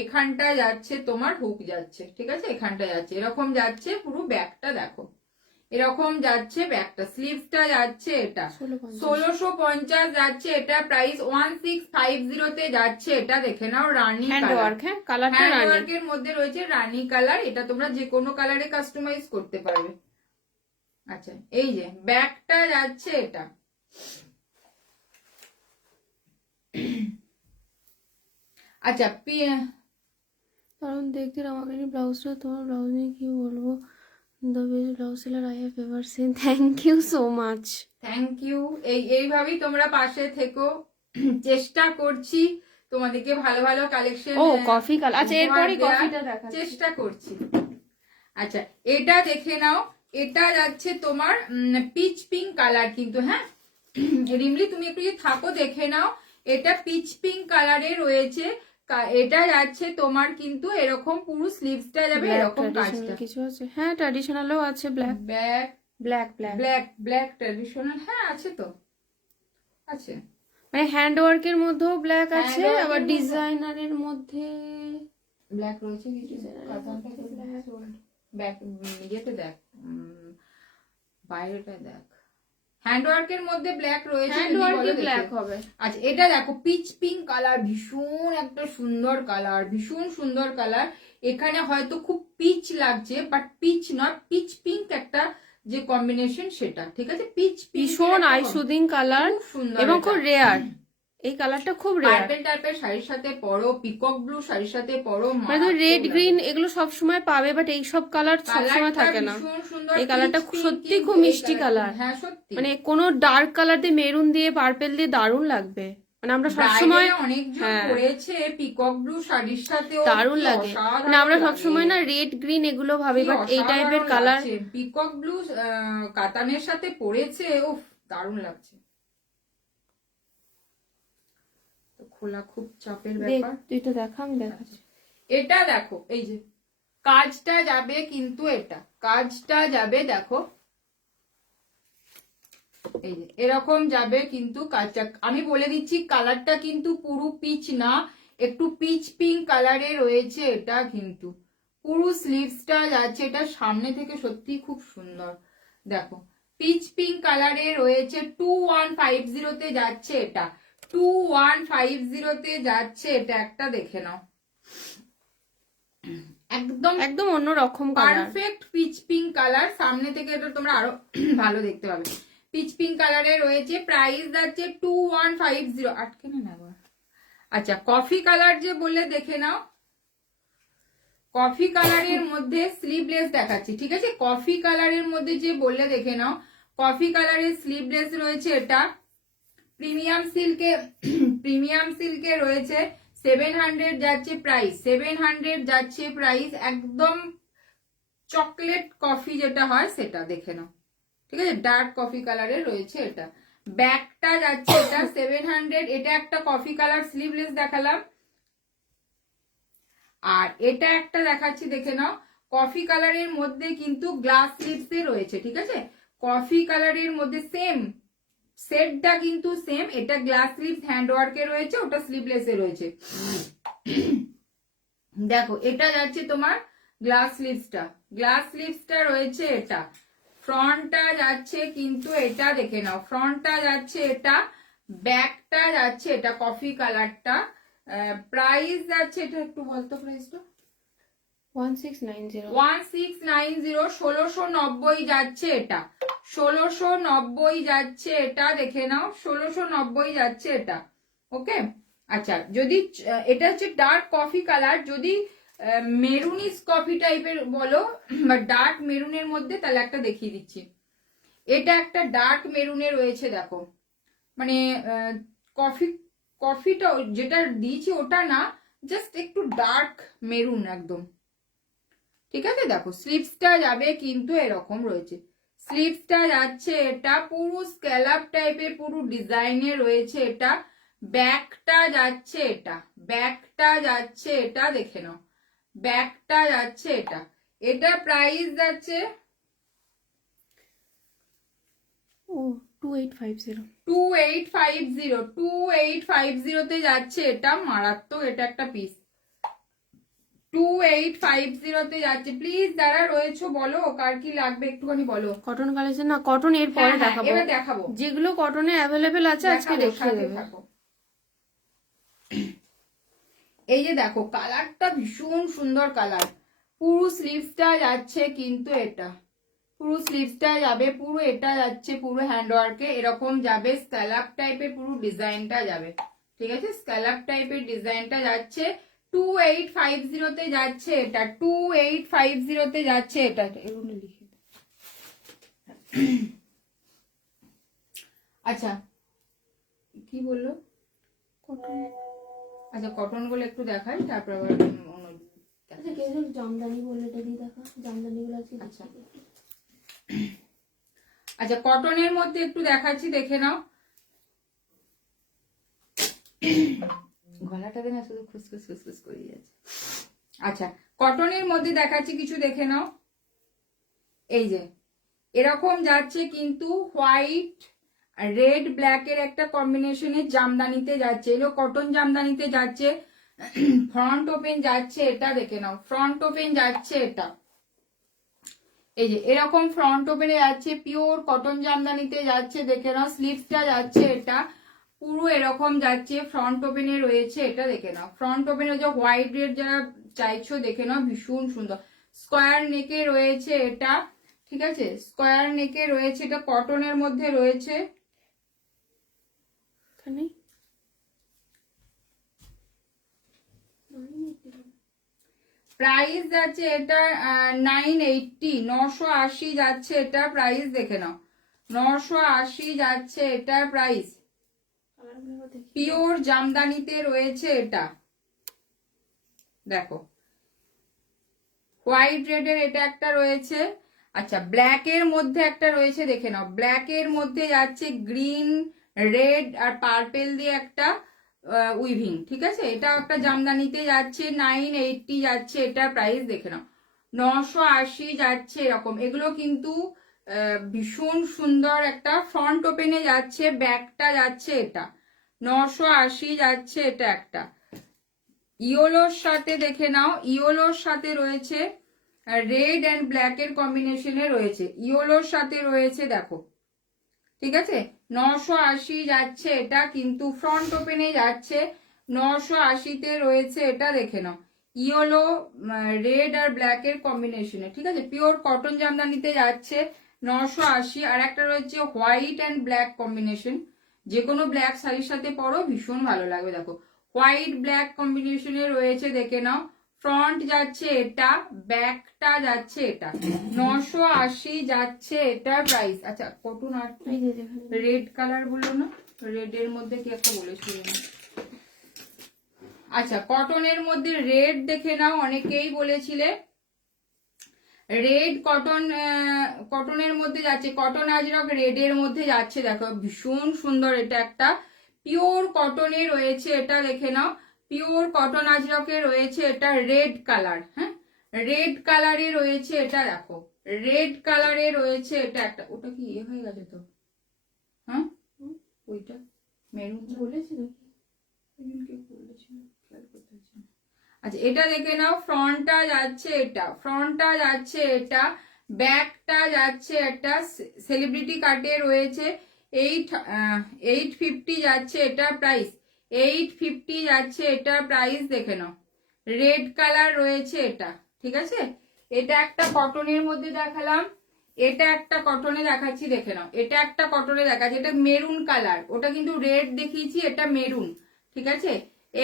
এখানটা যাচ্ছে তোমার হুক যাচ্ছে, ঠিক আছে, এখানটা যাচ্ছে এরকম যাচ্ছে, পুরো ব্যাকটা দেখো এরকম যাচ্ছে, ব্যাকটা স্লিভসটা যাচ্ছে এটা 1650 যাচ্ছে, এটা প্রাইস 1650 তে যাচ্ছে, এটা দেখে নাও, রানী কালারের মধ্যে রয়েছে, রানী কালার, এটা তোমরা যে কোনো কালারে কাস্টমাইজ করতে পারবে। আচ্ছা এই যে ব্যাকটা যাচ্ছে এটা, আচ্ছা কারণ দেখতে আমাকে ব্লাউজটা, তোমার ব্লাউজ নিয়ে কি বলবো, the best blouse seller I have ever seen. Thank you so much, thank you. এইভাবেই তোমরা পাশে থেকো, চেষ্টা করছি তোমাদেরকে ভালো ভালো কালেকশন। ও কফি কালার, আচ্ছা এরপরই কফিটা দেখা চেষ্টা করছি। আচ্ছা এটা দেখে নাও, এটা যাচ্ছে তোমার পিচ পিঙ্ক কালার, কিন্তু হ্যাঁ রিমলি তুমি একটু যদি থাকো দেখে নাও, এটা পিচ পিঙ্ক কালারে রয়েছে, এটা যাচ্ছে তোমার কিন্তু এরকম পুরো স্লিভসটা যাবে এরকম কাজটা কিছু আছে, হ্যাঁ ট্র্যাডিশনালও আছে, black black black black black traditional, হ্যাঁ আছে তো, আছে, মানে হ্যান্ড ওয়ার্কের মধ্যেও ব্ল্যাক আছে, আবার ডিজাইনারের মধ্যে ব্ল্যাক রয়েছে, ব্যাক ইয়েতে দেখ, বাইরেটা দেখ, হ্যান্ডওয়ার্কের মধ্যে ব্ল্যাক রয়েছে, ব্ল্যাক হবে। আচ্ছা এটা দেখো পিচ পিঙ্ক কালার, ভীষণ একটা সুন্দর কালার, ভীষণ সুন্দর কালার, এখানে হয়তো খুব পিচ লাগছে, বাট পিচ নয়, পিচ পিঙ্ক একটা যে কম্বিনেশন সেটা, ঠিক আছে, পিচ ভীষণ আই সুদিং কালার এবং খুব রেয়ার, এই কালারটা খুব রেয়ার। পার্পল টাইপের শাড়ির সাথে পরো, পিকক ব্লু শাড়ির সাথে পরো, মানে রেড গ্রিন এগুলো সব সময় পাবে, বাট এই সব কালার সব সময় থাকে না। এই কালারটা সত্যি খুব মিষ্টি কালার, হ্যাঁ সত্যি, মানে কোনো ডার্ক কালার দিয়ে, মেরুন দিয়ে, পার্পল দিয়ে দারুণ লাগবে। মানে আমরা সবসময় অনেকজন পরেছে পিকক ব্লু শাড়ির সাথে, দারুণ লাগে, মানে আমরা সবসময় না রেড গ্রিন এগুলো ভাবি, বাট এই টাইপের কালার পিকক ব্লু কাতানের সাথে পরেছে, উফ দারুণ লাগছে। তো খোলা খুব চাপের দেখ ব্যাপার। তুই তো দেখা, আমি দেখাচ্ছি। এটা দেখো, এই যে কাজটা যাবে কিন্তু এটা কাজটা যাবে, দেখো এই যে এরকম যাবে কিন্তু কাজটা। আমি বলে দিচ্ছি কালারটা কিন্তু পুরো পিচ না, একটু পিচ পিঙ্ক কালারে রয়েছে এটা, কিন্তু পুরো স্লিভসটা যাচ্ছে, এটা সামনে থেকে সত্যি খুব সুন্দর। দেখো পিচ পিঙ্ক কালারে রয়েছে, 2150 তে যাচ্ছে এটা, 2150 তে যাচ্ছে এটা, একটা দেখে নাও, একদম একদম অন্য রকম colour, perfect pitch pink colour. সামনে থেকে এটা তোমরা আরো ভালো দেখতে পাবে, পিচ পিঙ্ক কালারে রয়েছে। প্রাইস যাচ্ছে 2150। আটকে না একবার। আচ্ছা কফি কালার যে বললে দেখে নাও, কফি কালারের মধ্যে স্লিভলেস দেখাচ্ছি, ঠিক আছে? কফি কালারের মধ্যে যে বললে দেখে নাও, কফি কালারের স্লিভলেস রয়েছে এটা, প্রিমিয়াম সিল্কে রয়েছে, 700 যাচ্ছে প্রাইস, 700 যাচ্ছে প্রাইস, একদম চকলেট কফি যেটা হয় সেটা দেখে নাও, ঠিক আছে? ডার্ক কফি কালারের রয়েছে এটা, ব্যাকটা যাচ্ছে এটা 700। এটা একটা কফি কালার স্লিভলেস দেখালাম, আর এটা একটা দেখাচ্ছি দেখে নাও, কফি কালারের মধ্যে কিন্তু গ্লাস স্লিভসে রয়েছে, ঠিক আছে? কফি কালারের মধ্যে সেম সেটটা কিন্তু সেম, এটা গ্লাস স্লিভস হ্যান্ড ওয়ার্কে রয়েছে, ওটা স্লিভলেসে রয়েছে। দেখো এটা যাচ্ছে তোমার গ্লাস স্লিভসটা রয়েছে এটা, ফ্রন্টটা যাচ্ছে কিন্তু এটা দেখে নাও, ফ্রন্টটা যাচ্ছে এটা, ব্যাকটা যাচ্ছে এটা কফি কালারটা। প্রাইস যাচ্ছে, এটা একটু বলতো প্রাইসটা, 1690 1690, 1690 যাচ্ছে এটা, 1690 যাচ্ছে এটা, দেখে নাও 1690 যাচ্ছে এটা, ওকে? আচ্ছা যদি এটা হচ্ছে ডার্ক কফি কালার, যদি মেরুনিস কফি টাইপের বলো বা ডার্ক মেরুনের মধ্যে, তাহলে একটা দেখিয়ে দিচ্ছি। এটা একটা ডার্ক মেরুনে রয়েছে, দেখো মানে কফিটা যেটা দিয়েছি ওটা না, জাস্ট একটু ডার্ক মেরুন একদম, ঠিক আছে? দেখো স্লিভসটা যাবে কিন্তু এরকম রয়েছে, স্লিভসটা যাচ্ছে এটা পুরো স্ক্যালাপ টাইপের পুরো ডিজাইনে রয়েছে এটা, ব্যাকটা যাচ্ছে এটা, ব্যাকটা যাচ্ছে এটা, দেখে নাও ব্যাকটা যাচ্ছে এটা, এটা প্রাইস যাচ্ছে 2850 2850 তে যাচ্ছে এটা, মারাত্মক এটা একটা পিস, 2850 তে যাচ্ছে। প্লিজ যারা রয়েছে বলো কার কি লাগবে একটুখানি বলো। কটন কালেকশন না, কটন এর পরে দেখাবো, এবার দেখাবো যেগুলো কটনে অ্যাভেলেবেল আছে আজকে দেখিয়ে দেবে। এই যে দেখো কালারটা ভীষণ সুন্দর কালার, পুরো স্লিভসটা যাচ্ছে কিন্তু এটা, পুরো স্লিভসটা যাবে, পুরো এটা যাচ্ছে পুরো হ্যান্ড ওয়ার্কে এরকম যাবে, স্ক্যালাপ টাইপের পুরো ডিজাইনটা যাবে, ঠিক আছে? স্ক্যালাপ টাইপের ডিজাইনটা যাচ্ছে, 2850 তে যাচ্ছে এটা, 2850 তে যাচ্ছে এটা, এগুলো লিখে আচ্ছা কি বললো, আচ্ছা কটন গুলো একটু দেখাই, তারপর আবার জামদানি বলে এটা দিয়ে দেখা, জামদানি গুলো আছে। আচ্ছা আচ্ছা কটনের মধ্যে একটু দেখাচ্ছি দেখে নাও, গলাটা না শুধু খুসখুস খুসখুস করে যাচ্ছে। আচ্ছা কটনের মধ্যে দেখাচ্ছি কিছু দেখে নাও, এই যে এরকম যাচ্ছে কিন্তু হোয়াইট রেড ব্ল্যাক এর একটা কম্বিনেশনে জামদানিতে যাচ্ছে, এগুলো কটন জামদানিতে যাচ্ছে, ফ্রন্ট ওপেন যাচ্ছে এটা, দেখে নাও ফ্রন্ট ওপেন যাচ্ছে এটা, এই যে এরকম ফ্রন্ট ওপেনে যাচ্ছে, পিওর কটন জামদানিতে যাচ্ছে, দেখে নাও স্লিভসটা যাচ্ছে এটা পুরো এরকম যাচ্ছে, ফ্রন্ট ওপেনে রয়েছে এটা, দেখে নাও ফ্রন্ট ওপেনে যে হোয়াইট রেড যারা চাইছো দেখে নাও ভীষণ সুন্দর, স্কোয়ার নেকে রয়েছে এটা, ঠিক আছে? স্কোয়ার নেকে রয়েছে এটা, কটনের মধ্যে রয়েছে, প্রাইস যাচ্ছে এটা 980, 980 যাচ্ছে এটা প্রাইস, দেখে নাও 980 যাচ্ছে এটা প্রাইস, পিওর জামদানিতে রয়েছে এটা, দেখো হোয়াইট রেডের এটা একটা রয়েছে, আচ্ছা ব্ল্যাক এর মধ্যে একটা রয়েছে, দেখে নাও ব্ল্যাক এর মধ্যে যাচ্ছে গ্রিন রেড আর পার্পেল দিয়ে একটা উইভিং, ঠিক আছে। এটা একটা জামদানিতে যাচ্ছে 980 যাচ্ছে, এটা প্রাইস দেখে নাও। 980 যাচ্ছে এরকম। এগুলো কিন্তু ভীষণ সুন্দর একটা ফ্রন্ট ওপেনে যাচ্ছে, ব্যাকটা যাচ্ছে এটা 980 যাচ্ছে, এটা একটা। ইয়োলোর সাথে দেখে নাও, ইয়োলোর সাথে রয়েছে রেড অ্যান্ড ব্ল্যাক এর কম্বিনেশনে রয়েছে, ইয়োলোর সাথে রয়েছে দেখো, ঠিক আছে। 980 যাচ্ছে এটা, কিন্তু ফ্রন্ট ওপেনে যাচ্ছে 980-তে রয়েছে এটা, দেখে নাও। ইয়েলো রেড আর ব্ল্যাক এর কম্বিনেশনে, ঠিক আছে। পিওর কটন জামদানিতে যাচ্ছে 980। আর একটা রয়েছে হোয়াইট অ্যান্ড ব্ল্যাক কম্বিনেশন, যে কোনো ব্ল্যাক শাড়ির সাথে পরো ভীষণ ভালো লাগবে। দেখো হোয়াইট ব্ল্যাক কম্বিনেশনে রয়েছে, দেখে নাও। ফ্রন্ট যাচ্ছে এটা, ব্যাকটা যাচ্ছে এটা, 980 যাচ্ছে এটার প্রাইস। আচ্ছা কটন আর রেড কালার বললো না, রেড এর মধ্যে কি একটা বলেছিল না। আচ্ছা কটনের মধ্যে রেড দেখে নাও, অনেকেই বলেছিলে রেড কটন, কটনের মধ্যে যাচ্ছে, কটন আজরক রেড এর মধ্যে যাচ্ছে, দেখো ভীষণ সুন্দর। এটা একটা পিওর কটনে রয়েছে, এটা দেখে নাও। পিওর কটন আজরকে রয়েছে এটা রেড কালার, হ্যাঁ রেড কালারে রয়েছে এটা, দেখো রেড কালারে রয়েছে এটা একটা। ওটা কি ইয়ে হয়ে গেছে তো, হ্যাঁ ওইটা মেরুন বলেছিল, আচ্ছা এটা দেখে নাও। ফ্রন্টটা যাচ্ছে এটা, ফ্রন্টটা যাচ্ছে এটা, ব্যাকটা যাচ্ছে একটা সেলিব্রিটি কাটে রয়েছে 850 যাচ্ছে এটা প্রাইস, 850 যাচ্ছে এটা প্রাইস, দেখে নাও। রেড কালার রয়েছে এটা, ঠিক আছে। এটা একটা কটনের মধ্যে দেখালাম, এটা একটা কটনে দেখাচ্ছি, দেখে নাও। এটা একটা কটনে দেখাচ্ছি, এটা মেরুন কালার, ওটা কিন্তু রেড দেখিয়েছি, এটা মেরুন, ঠিক আছে।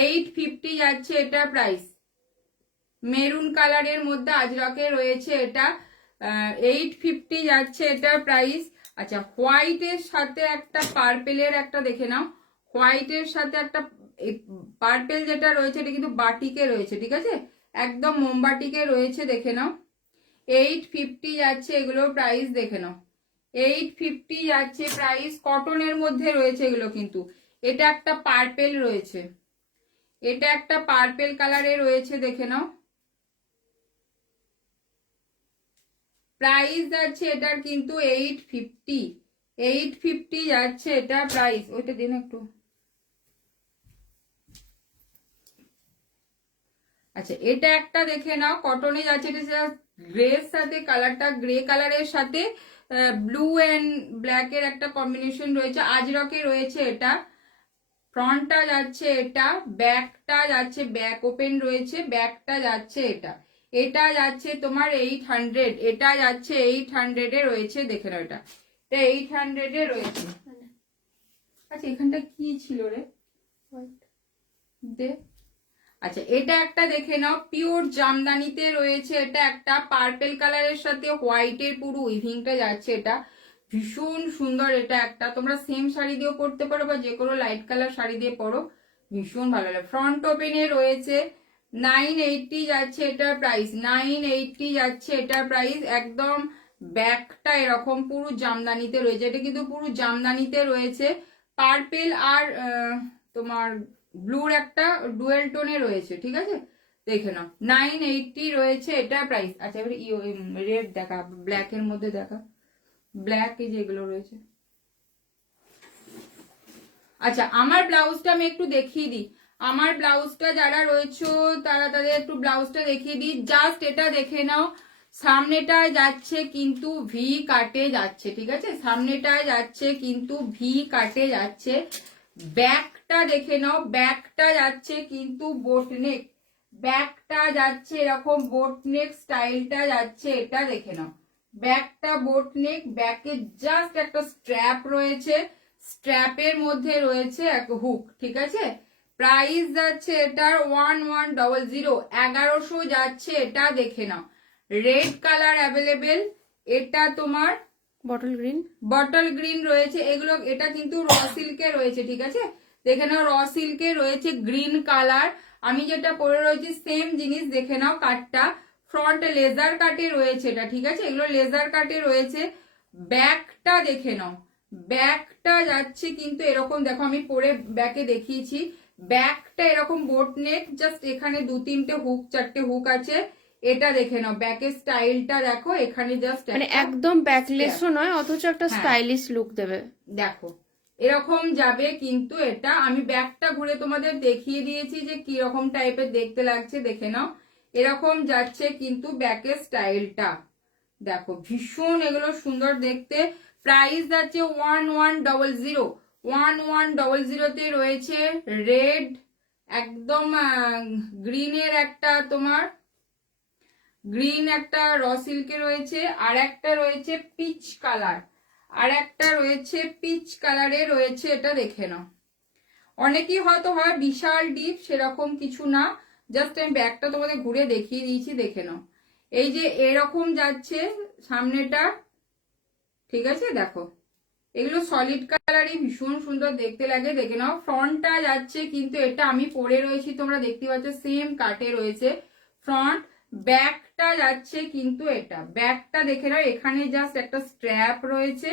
850 যাচ্ছে এটা প্রাইস, মেরুন কালারের মধ্যে আজরকে রয়েছে এটা, 850 যাচ্ছে এটা প্রাইস। আচ্ছা হোয়াইটের সাথে একটা পার্পেলের একটা দেখে নাও, হোয়াইটের সাথে একটা পার্পেল যেটা রয়েছে এটা কিন্তু বাটিকে রয়েছে, ঠিক আছে, একদম মোমবাটিকে রয়েছে, দেখে নাও। 850 যাচ্ছে এগুলো প্রাইস, দেখে নাও। 850 যাচ্ছে প্রাইস, কটনের মধ্যে রয়েছে এগুলো কিন্তু। এটা একটা পার্পেল রয়েছে, এটা একটা পার্পেল কালারে রয়েছে, দেখে নাও। প্রাইস যাচ্ছে এটার কিন্তু 850, 850 যাচ্ছে এটা প্রাইস। ওইটা দিন একটু। আচ্ছা এটা একটা দেখে নাও, কটনে যাচ্ছে, এটা গ্রের সাথে, কালারটা গ্রে কালারের সাথে ব্লু এন্ড ব্ল্যাক এর একটা কম্বিনেশন রয়েছে, আজরকে রয়েছে এটা। ফ্রন্টটা যাচ্ছে এটা, ব্যাকটা যাচ্ছে, ব্যাক ওপেন রয়েছে, ব্যাকটা যাচ্ছে এটা, এটা যাচ্ছে তোমার 800, এটা যাচ্ছে 800 এ রয়েছে, দেখে নাও। এটা 800 এ রয়েছে। আচ্ছা এখানটা কি ছিল রে, দে। আচ্ছা এটা একটা দেখে নাও, পিওর জামদানিতে রয়েছে, এটা একটা পার্পেল কালারের সাথে হোয়াইটের পুরো উইভিংটা যাচ্ছে, এটা ভীষণ সুন্দর। এটা একটা তোমরা সেম শাড়ি দিয়েও পরতে পারো বা যে কোনো লাইট কালার শাড়ি দিয়ে পরো, ভীষণ ভালো লাগে। ফ্রন্ট ওপেনে রয়েছে 980 যাচ্ছে এটার প্রাইস, 980 যাচ্ছে এটার প্রাইস। একদম ব্যাকটা এরকম পুরো জামদানিতে রয়েছে, এটা কিন্তু পুরো জামদানিতে রয়েছে, পার্পেল আর তোমার ব্লুর একটা ডুয়েল টোনে রয়েছে, ঠিক আছে, দেখে নাও। 980 রয়েছে এটা প্রাইস। আচ্ছা এবার রেড দেখা, ব্ল্যাক এর মধ্যে দেখা, ব্ল্যাক এই যেগুলো রয়েছে। আচ্ছা আমার ব্লাউজটা আমি একটু দেখিয়ে দিই, আমার ব্লাউজটা যারা রয়েছে তারা তাদের একটু ব্লাউজটা দেখিয়ে দিই। জাস্ট এটা দেখে নাও, সামনেটায় যাচ্ছে কিন্তু ভি কাটে যাচ্ছে, ঠিক আছে, সামনেটায় যাচ্ছে কিন্তু ভি কাটে যাচ্ছে। ব্যাকটা দেখে নাও, ব্যাকটা যাচ্ছে কিন্তু বোটনেক, ব্যাকটা যাচ্ছে এরকম বোটনেক স্টাইলটা যাচ্ছে, এটা দেখে নাও। ব্যাকটা বোটনেক, ব্যাকে জাস্ট একটা স্ট্র্যাপ রয়েছে, স্ট্র্যাপের মধ্যে রয়েছে এক হুক, ঠিক আছে। প্রাইস যাচ্ছে এটার 1100, 1100 যাচ্ছে এটা, দেখে নাও। রেড কালার অ্যাভেলেবেল, এটা তোমার বটল গ্রিন, বটল গ্রিন রয়েছে এগুলো, এটা কিন্তু র সিল্কে রয়েছে, ঠিক আছে, দেখে নাও। র সিল্কে রয়েছে গ্রিন কালার, আমি যেটা পরে রয়েছি সেম জিনিস, দেখে নাও। কাটটা ফ্রন্ট লেজার কাটে রয়েছে এটা, ঠিক আছে, এগুলো লেজার কাটে রয়েছে। ব্যাকটা দেখে নাও, ব্যাকটা যাচ্ছে কিন্তু এরকম, দেখো আমি পরে ব্যাকে দেখিয়েছি, ব্যাকটা এরকম বোট নেক, জাস্ট এখানে 2-3টে হুক 4টে হুক আছে। এটা দেখে নাও, ব্যাকের স্টাইলটা দেখো, এখানে জাস্ট মানে একদম ব্যাকলেসও নয়, অথচ একটা স্টাইলিশ লুক দেবে। দেখো এরকম যাবে, কিন্তু এটা আমি ব্যাকটা ঘুরে তোমাদের দেখিয়ে দিয়েছি যে কি রকম টাইপের দেখতে লাগছে, দেখে নাও এরকম যাচ্ছে কিন্তু ব্যাকের স্টাইলটা দেখো, ভীষণ এগুলো সুন্দর দেখতে। প্রাইস যাচ্ছে 1100, 1100তে রয়েছে রেড, একদম গ্রিনের একটা তোমার গ্রিন একটা র সিল্কে রয়েছে, আর একটা রয়েছে পিচ কালার, আর একটা রয়েছে পিচ কালারে রয়েছে। এটা দেখে নাও, অনেকেই হয়তো হয় বিশাল ডিপ, সেরকম কিছু না, জাস্ট আমি ব্যাগটা তোমাদের ঘুরে দেখিয়ে দিয়েছি, দেখে নাও। এই যে এরকম যাচ্ছে সামনেটা, ঠিক আছে, দেখো এগুলো সলিড কালারই, ভীষণ সুন্দর দেখতে লাগে, দেখে নাও। ফ্রন্টটা যাচ্ছে কিন্তু এটা আমি পরে রয়েছি, তোমরা দেখতে পাচ্ছ সেম কাটে রয়েছে ফ্রন্ট। ব্যাকটা যাচ্ছে কিন্তু এটা, ব্যাকটা দেখে নাও, এখানে জাস্ট একটা স্ট্র্যাপ রয়েছে,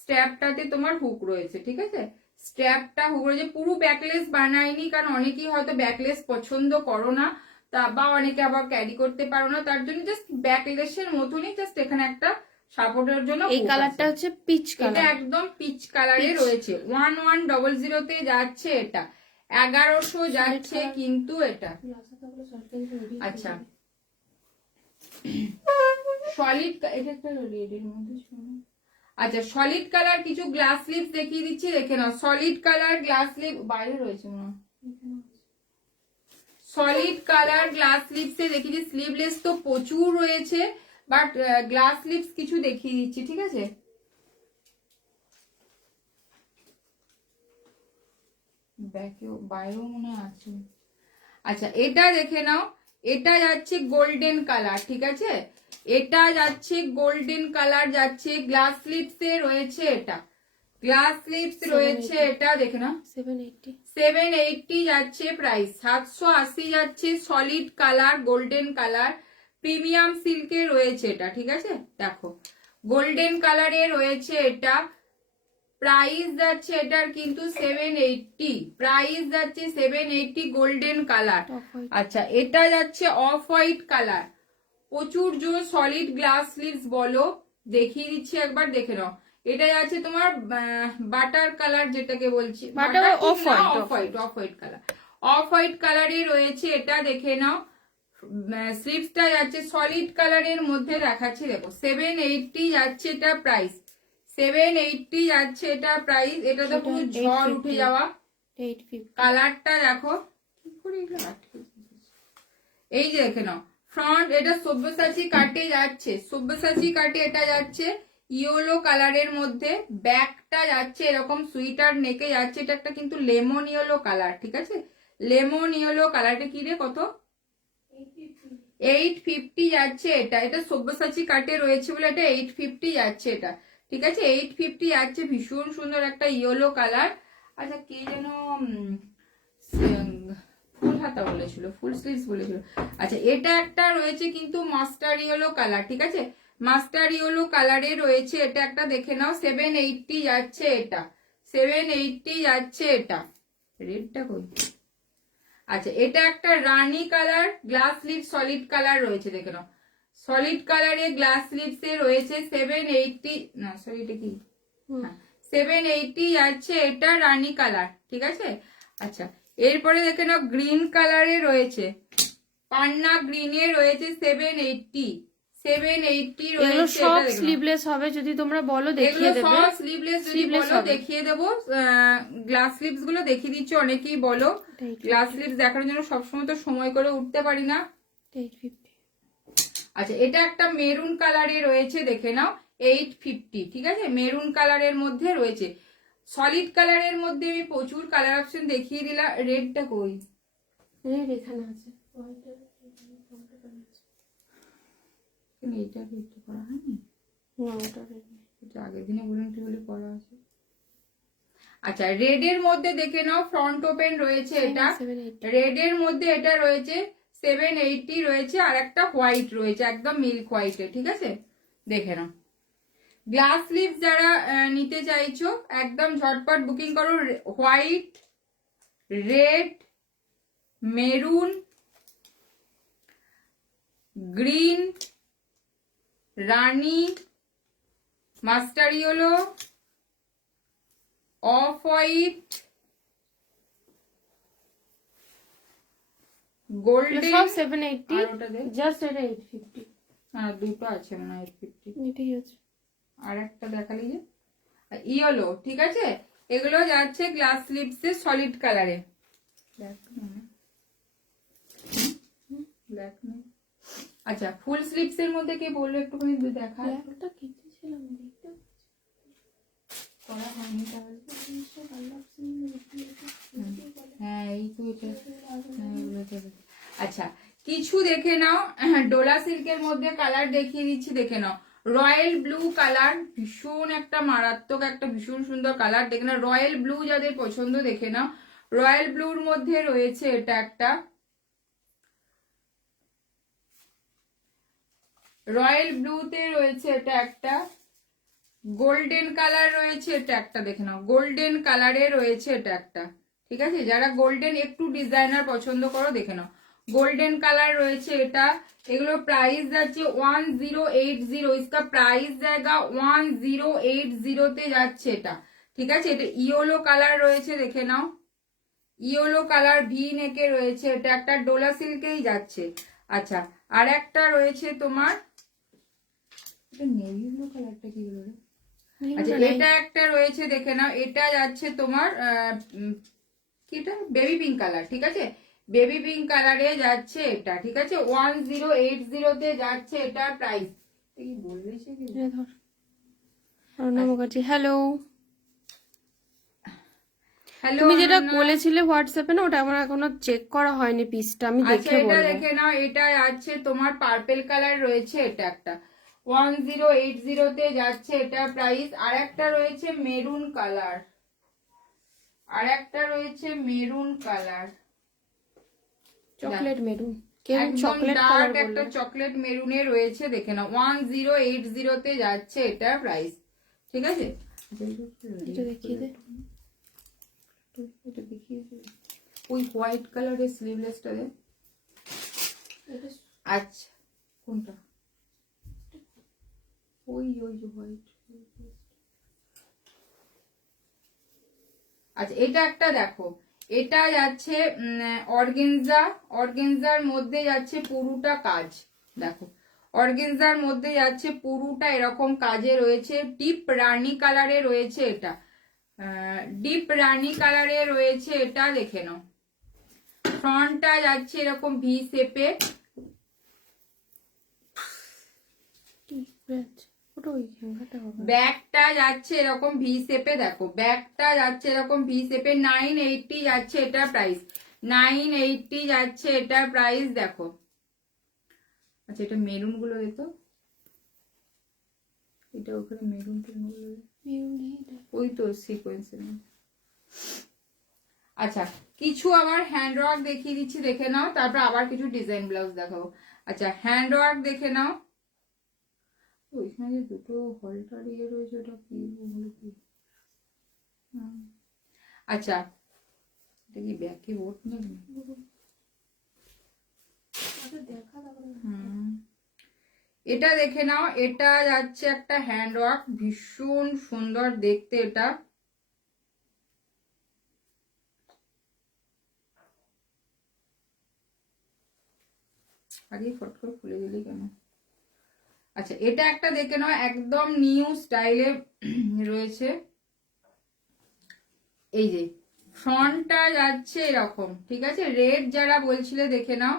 স্ট্র্যাপটাতে তোমার হুক রয়েছে, ঠিক আছে, স্ট্র্যাপটা হুক রয়েছে। পুরো ব্যাকলেস বানায়নি, কারণ অনেকেই হয়তো ব্যাকলেস পছন্দ করো না, তা বা অনেকে আবার ক্যারি করতে পারো না, তার জন্য জাস্ট ব্যাকলেসের মতনই জাস্ট এখানে একটা সাপোর্টের জন্য। এই কালারটা হচ্ছে পিচ কালার, এটা একদম পিচ কালারে রয়েছে, 1100 যাচ্ছে এটা, 1100 যাচ্ছে কিন্তু এটা। আচ্ছা সলিড, এটা একটা রেডের মধ্যে, আচ্ছা সলিড কালার কিছু গ্লাস স্লিপস দেখিয়ে দিচ্ছি, দেখে নাও। সলিড কালার গ্লাস স্লিপ বাইরে রয়েছে না, সলিড কালার গ্লাস স্লিপসে দেখিয়েছি, স্লিভলেস তো প্রচুর রয়েছে, বাট গ্লাস স্লিপস কিছু দেখিয়ে দিচ্ছি, ঠিক আছে। বাইরেও মনে আছে। আচ্ছা এটা দেখে নাও, এটা যাচ্ছে গোল্ডেন কালার, ঠিক আছে, এটা যাচ্ছে গোল্ডেন কালার যাচ্ছে, গ্লাস স্লিপসে রয়েছে, এটা গ্লাস স্লিপস রয়েছে, এটা দেখে নাও 780 যাচ্ছে প্রাইস, 780 যাচ্ছে, solid colour golden colour, premium সিল্কে রয়েছে এটা, ঠিক আছে, দেখো গোল্ডেন কালারে রয়েছে এটা, প্রাইস যাচ্ছে এটার কিন্তু 780, প্রাইস যাচ্ছে 780 গোল্ডেন কালার। আচ্ছা এটা যাচ্ছে অফ হোয়াইট কালার, প্রচুর জোর সলিড গ্লাস স্লিভস বলো, দেখিয়ে দিচ্ছি একবার, দেখে নাও। এটা যাচ্ছে তোমার বাটার কালার, যেটাকে বলছি off white colour, off white কালারে রয়েছে এটা, দেখে নাও। স্লিভসটা যাচ্ছে সলিড কালারের মধ্যে দেখাচ্ছি, দেখো 780 যাচ্ছে এটা প্রাইস, 780 যাচ্ছে এটা প্রাইস। এটা তো পুরো ঝড় উঠে যাওয়া কালারটা দেখো, এই যে দেখে নাও ফ্রন্ট, এটা সব্যসাচী কাটে যাচ্ছে, সব্যসাচী কাটে এটা যাচ্ছে ইয়েলো কালারের মধ্যে, ব্যাকটা যাচ্ছে এরকম সুইটার নেকে যাচ্ছে, এটা একটা কিন্তু লেমন ইয়েলো কালার, ঠিক আছে, লেমন ইয়েলো কালারটা কি রে কত, 850 যাচ্ছে এটা, এটা সব্যসাচী কাটে রয়েছে বলে এটা 850 যাচ্ছে এটা, ঠিক আছে, 850 যাচ্ছে, ভীষণ সুন্দর একটা ইয়েলো কালার। আচ্ছা কে যেন ফুল হাতা বলেছিল, ফুল স্লিভস বলেছিল। আচ্ছা এটা একটা রয়েছে কিন্তু মাস্টার ইয়েলো কালার, ঠিক আছে, মাস্টার ইয়েলো কালারে রয়েছে, এটা একটা দেখে নাও, 780 যাচ্ছে এটা, 780 যাচ্ছে এটা, রেডটা কই, আচ্ছা এটা একটা রানী colour, glass sleeve solid colour রয়েছে, দেখে নাও, সলিড কালারে গ্লাস স্লিভস এ রয়েছে 780, না সরি এটা কি, 780 যাচ্ছে এটা, রানী কালার, ঠিক আছে। আচ্ছা এরপরে দেখে নাও গ্রিন কালারে রয়েছে, পান্না গ্রিনে রয়েছে 780, 780 রয়েছে, সব স্লিভলেস হবে, যদি তোমরা বলো দেখিয়ে দেব, সব স্লিভলেস যদি বলো দেখিয়ে দেবো। গ্লাস স্লিভস গুলো দেখিয়ে দিচ্ছি, অনেকেই বলো গ্লাস স্লিভস দেখার জন্য সবসময় তো সময় করে উঠতে পারি না। আচ্ছা এটা একটা মেরুন কালারে রয়েছে, দেখে নাও 850, ঠিক আছে, মেরুন কালারের মধ্যে রয়েছে। সলিড কালারের মধ্যে আমি প্রচুর কালার অপশন দেখিয়ে দিলাম, রেডটা কই, রেড এখানে আছে, এইটা রেড করা হয়নি, না ওটা রেড, এটা আগের দিনে বলুন কি বলে করা আছে। আচ্ছা রেড এর মধ্যে দেখে নাও, ফ্রন্ট ওপেন রয়েছে এটা, রেড এর মধ্যে এটা রয়েছে 780 রয়েছে, আর একটা হোয়াইট রয়েছে একদম মিল্ক হোয়াইটে, ঠিক আছে, দেখে নাও। গ্লাস স্লিভস যারা নিতে চাইছো একদম ঝটপট বুকিং করো, হোয়াইট, রেড, মেরুন, গ্রিন, রানী, mustard yellow, off white, golden, সব 780 আর ওটা দে। জাস্ট এটা 850 হ্যাঁ দুটো আছে মনে হয় 850। এটাই আছে। আর একটা দেখালি যে ইয়েলো, ঠিক আছে। এগুলো যাচ্ছে গ্লাস স্লিপস এর সলিড কালারে। আচ্ছা ফুল স্লিপস এর মধ্যে কে বললো একটুখানি দেখা একটা কেটেছিলাম দেখতে করা হয়নি তাহলে। হ্যাঁ এই তো এটা। হ্যাঁ, এগুলো তো। আচ্ছা কিছু দেখে নাও, ডোলা সিল্কের মধ্যে কালার দেখিয়ে দিচ্ছি, দেখে নাও। রয়্যাল ব্লু কালার, ভীষণ একটা মারাত্মক একটা ভীষণ সুন্দর কালার, দেখে নাও। রয়্যাল ব্লু যাদের পছন্দ দেখে নাও। রয়্যাল ব্লুর মধ্যে রয়েছে এটা একটা, রয়্যাল ব্লুতে রয়েছে এটা একটা, গোল্ডেন কালার রয়েছে এটা একটা, দেখে নাও। গোল্ডেন কালারে রয়েছে এটা একটা, ঠিক আছে। যারা গোল্ডেন একটু ডিজাইনার পছন্দ করো দেখে নাও। গোল্ডেন কালার রয়েছে এটা। এগুলো প্রাইস যাচ্ছে 1080, इसका প্রাইস জায়গা 1080 তে যাচ্ছে এটা, ঠিক আছে। এটা ইয়েলো কালার রয়েছে, দেখে নাও। ইয়েলো কালার ভি নেকে রয়েছে, এটা একটা ডোলা সিল্কেই যাচ্ছে। আচ্ছা আর একটা রয়েছে তোমার, এটা নেভি ব্লু কালারটা কি হলো রে? আচ্ছা এটা একটা রয়েছে, দেখে নাও। এটা যাচ্ছে তোমার কি এটা বেবি পিঙ্ক কালার, ঠিক আছে। বেবি পিঙ্ক কালারে যাচ্ছে এটা, ঠিক আছে। 1080 তে যাচ্ছে এটা প্রাইস। কি বলবে সে কি? অরুণা মুখার্জি হ্যালো। হ্যালো তুমি যেটা বলেছিলে হোয়াটসঅ্যাপে না, ওটা আমার এখনো চেক করা হয়নি পিসটা, আমি আচ্ছা দেখে এটা বলবো। দেখে নাও। এটা আছে তোমার পার্পল কালার রয়েছে, এটা একটা 1080 তে যাচ্ছে এটা প্রাইস। আর একটা রয়েছে মেরুন কালার, আর একটা রয়েছে মেরুন কালার, চকলেট মেরুন, কেউ একদম চকলেট ডার্ক কালার একটা বললো। চকলেট মেরুনে রয়েছে, দেখে নাও। 1080 তে যাচ্ছে এটা প্রাইস, ঠিক আছে। এটা দেখিয়ে দে। এটা দেখিয়ে দে। ওই হোয়াইট কালারের স্লিভলেসটা দে। আচ্ছা কোনটা? ওই ওই যে হোয়াইট। আচ্ছা এটা একটা দেখো, এটা যাচ্ছে অর্গেনজা, অর্গেনজার মধ্যে যাচ্ছে পুরোটা কাজ, দেখো। অর্গেনজার মধ্যে যাচ্ছে পুরোটা এরকম কাজে রয়েছে। ডিপ রানী কালারে রয়েছে এটা, ডিপ রানী কালারে রয়েছে এটা, দেখে নাও। ফ্রন্টটা যাচ্ছে এরকম ভি শেপে, ব্যাকটা যাচ্ছে এরকম ভি শেপে, দেখো। ব্যাকটা যাচ্ছে এরকম ভি শেপে। 980 যাচ্ছে এটা প্রাইস, 980 যাচ্ছে এটার প্রাইস, দেখো। আচ্ছা এটা মেরুন গুলো দেখো, এটা ওখানে মেরুন গুলো, ওই তো সিকোয়েন্সের। আচ্ছা কিছু আবার হ্যান্ড ওয়ার্ক দেখিয়ে দিচ্ছি, দেখে নাও। তারপর আবার কিছু ডিজাইন ব্লাউজ দেখাবো। আচ্ছা হ্যান্ড ওয়ার্ক দেখে নাও। ওইখানে যে দুটো হলটার ইয়ে রয়েছে ওটা কি হলো কি? আচ্ছা এটা কি ব্যাকে বোট নেই? এটা দেখে নাও। এটা যাচ্ছে একটা হ্যান্ড ওয়ার্ক, ভীষণ সুন্দর দেখতে এটা। আরে ফট করে খুলে দিলি কেন? আচ্ছা এটা একটা দেখে নাও, একদম নিউ স্টাইলে রয়েছে। এই যে ফ্রন্টটা যাচ্ছে এরকম, ঠিক আছে। রেড যারা বলছিলে দেখে নাও,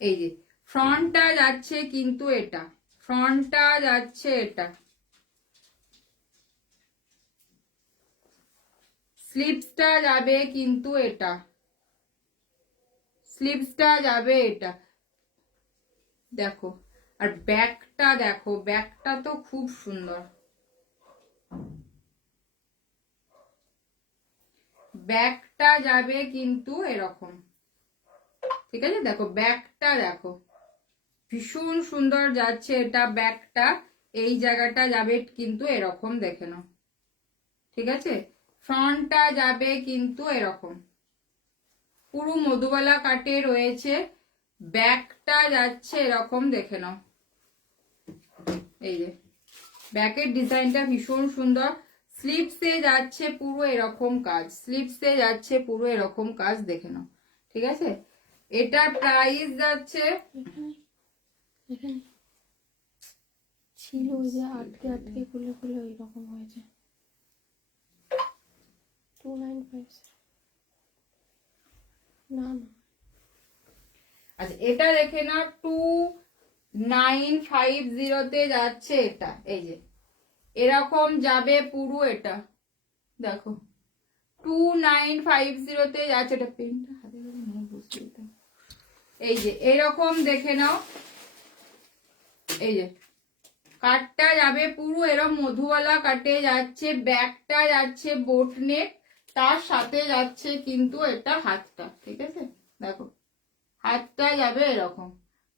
এই যে ফ্রন্টটা যাচ্ছে কিন্তু এটা, ফ্রন্টটা যাচ্ছে এটা। স্লিপসটা যাবে কিন্তু এটা, স্লিপসটা যাবে এটা, দেখো। আর ব্যাকটা দেখো, ব্যাকটা তো খুব সুন্দর। ব্যাকটা যাবে কিন্তু এরকম, ঠিক আছে। দেখো ব্যাকটা দেখো, ভীষণ সুন্দর যাচ্ছে এটা ব্যাকটা। এই জায়গাটা যাবে কিন্তু এরকম, দেখে নাও, ঠিক আছে। ফ্রন্টটা যাবে কিন্তু এরকম পুরো মধুবালা কাটে রয়েছে, ব্যাকটা যাচ্ছে এরকম, দেখে নাও। এই যে ব্যাকের ডিজাইনটা ভীষণ সুন্দর, স্লিভসে যাচ্ছে পুরো এরকম কাজ, স্লিভসে যাচ্ছে পুরো এরকম কাজ, দেখে নাও। ঠিক আছে, এটার প্রাইস যাচ্ছে, ছিল ওই যে আটকে আটকে খুলে খুলে ওই রকম হয়েছে, 295 না না। আচ্ছা এটা দেখে নাও 2950 যাচ্ছে এটা, এই যে এরকম যাবে পুরো, এটা দেখো 2950 যাচ্ছে, এটা পেনটা হাতে ধরে নিয়ে বুঝতে দিতাম। এই যে এরকম দেখে নাও, এই যে কাটটা যাবে পুরো এরকম মধুবালা কাটে যাচ্ছে, ব্যাকটা যাচ্ছে বোট নেক, তার সাথে যাচ্ছে কিন্তু এটা হাতটা। ঠিক আছে, দেখো হাতটা যাবে এরকম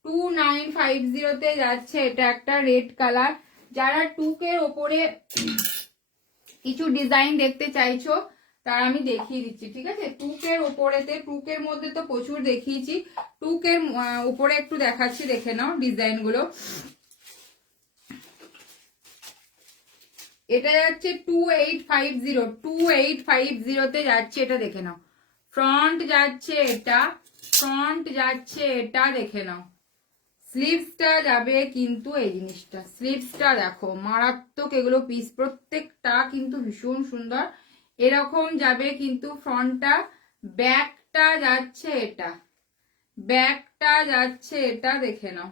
2950 যাচ্ছে। এটা একটা রেড কালার, যারা টুকের ওপরে কিছু ডিজাইন দেখতে চাইছো তারা আমি দেখিয়ে দিচ্ছি। ঠিক আছে, টুকের ওপরেতে, টুকের মধ্যে তো প্রচুর দেখিয়েছি, টুকের উপরে একটু দেখাচ্ছি, দেখে নাও ডিজাইন গুলো। এটা যাচ্ছে 2850 যাচ্ছে, এটা দেখে নাও। ফ্রন্ট যাচ্ছে এটা, ফ্রন্ট যাচ্ছে এটা, দেখে নাও। স্লিভসটা যাবে কিন্তু এই জিনিসটা, স্লিভসটা দেখো মারাত্মক, এগুলো পিস প্রত্যেকটা কিন্তু ভীষণ সুন্দর, এরকম যাবে কিন্তু ফ্রন্টটা। ব্যাকটা যাচ্ছে এটা, ব্যাকটা যাচ্ছে এটা, দেখে নাও।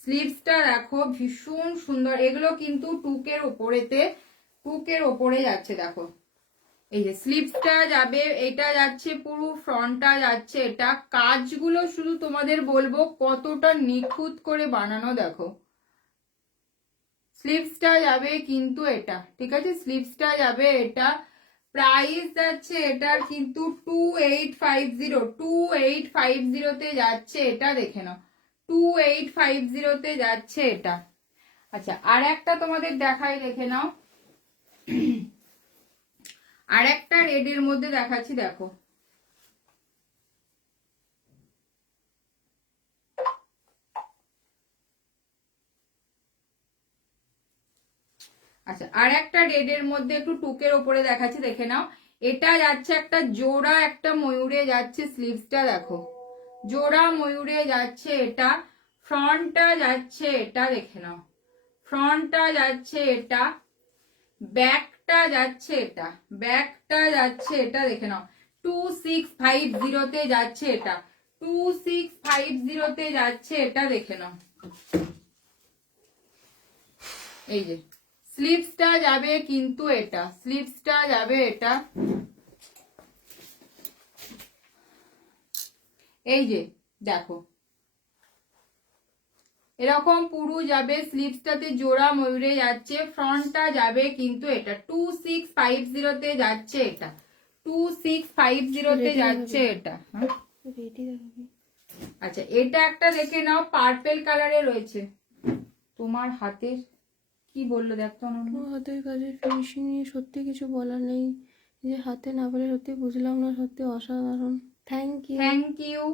স্লিভসটা দেখো ভীষণ সুন্দর, এগুলো কিন্তু টুকের ওপরেতে, টুকের ওপরে যাচ্ছে, দেখো এই যে স্লিভসটা যাবে, এটা যাচ্ছে পুরো, ফ্রন্টটা যাচ্ছে এটা। কাজগুলো শুধু তোমাদের বলবো কতটা নিখুঁত করে বানানো, দেখো স্লিভসটা যাবে কিন্তু এটা। ঠিক আছে, স্লিভসটা যাবে এটা। প্রাইস যাচ্ছে এটার কিন্তু 2850 যাচ্ছে এটা, দেখে নাও 2850 যাচ্ছে এটা। আচ্ছা আর একটা তোমাদের দেখাই, দেখে নাও, আর একটা রেডের মধ্যে দেখাচ্ছি, দেখো আচ্ছা আর একটা রেডের মধ্যে একটু টুকের ওপরে দেখাচ্ছি, দেখে নাও। এটা যাচ্ছে একটা জোড়া, একটা ময়ূরে যাচ্ছে, স্লিভসটা দেখো জোড়া ময়ূরে যাচ্ছে এটা। ফ্রন্টটা যাচ্ছে এটা, দেখে নাও ফ্রন্টটা যাচ্ছে এটা, ব্যাকটা যাচ্ছে এটা, ব্যাকটা যাচ্ছে এটা, দেখে নাও 2650 যাচ্ছে এটা, 2650 যাচ্ছে এটা, দেখে নাও। এই যে স্লিভসটা যাবে কিন্তু এটা, স্লিভসটা যাবে এটা, এই যে দেখো এরকম পুরো যাবে, স্লিভসটাতে জোড়া ময়ূরে যাচ্ছে। ফ্রন্টটা যাবে কিন্তু এটা 2650 যাচ্ছে এটা, 2650 যাচ্ছে এটা। আচ্ছা এটা একটা দেখে নাও, পার্পেল কালারে রয়েছে। তোমার হাতের কি বললো দেখতো, হাতের কাজের ফিনিশিং নিয়ে সত্যি কিছু বলার নেই, যে হাতে না বলে সত্যি বুঝলাম না, সত্যি অসাধারণ। Thank you, thank you.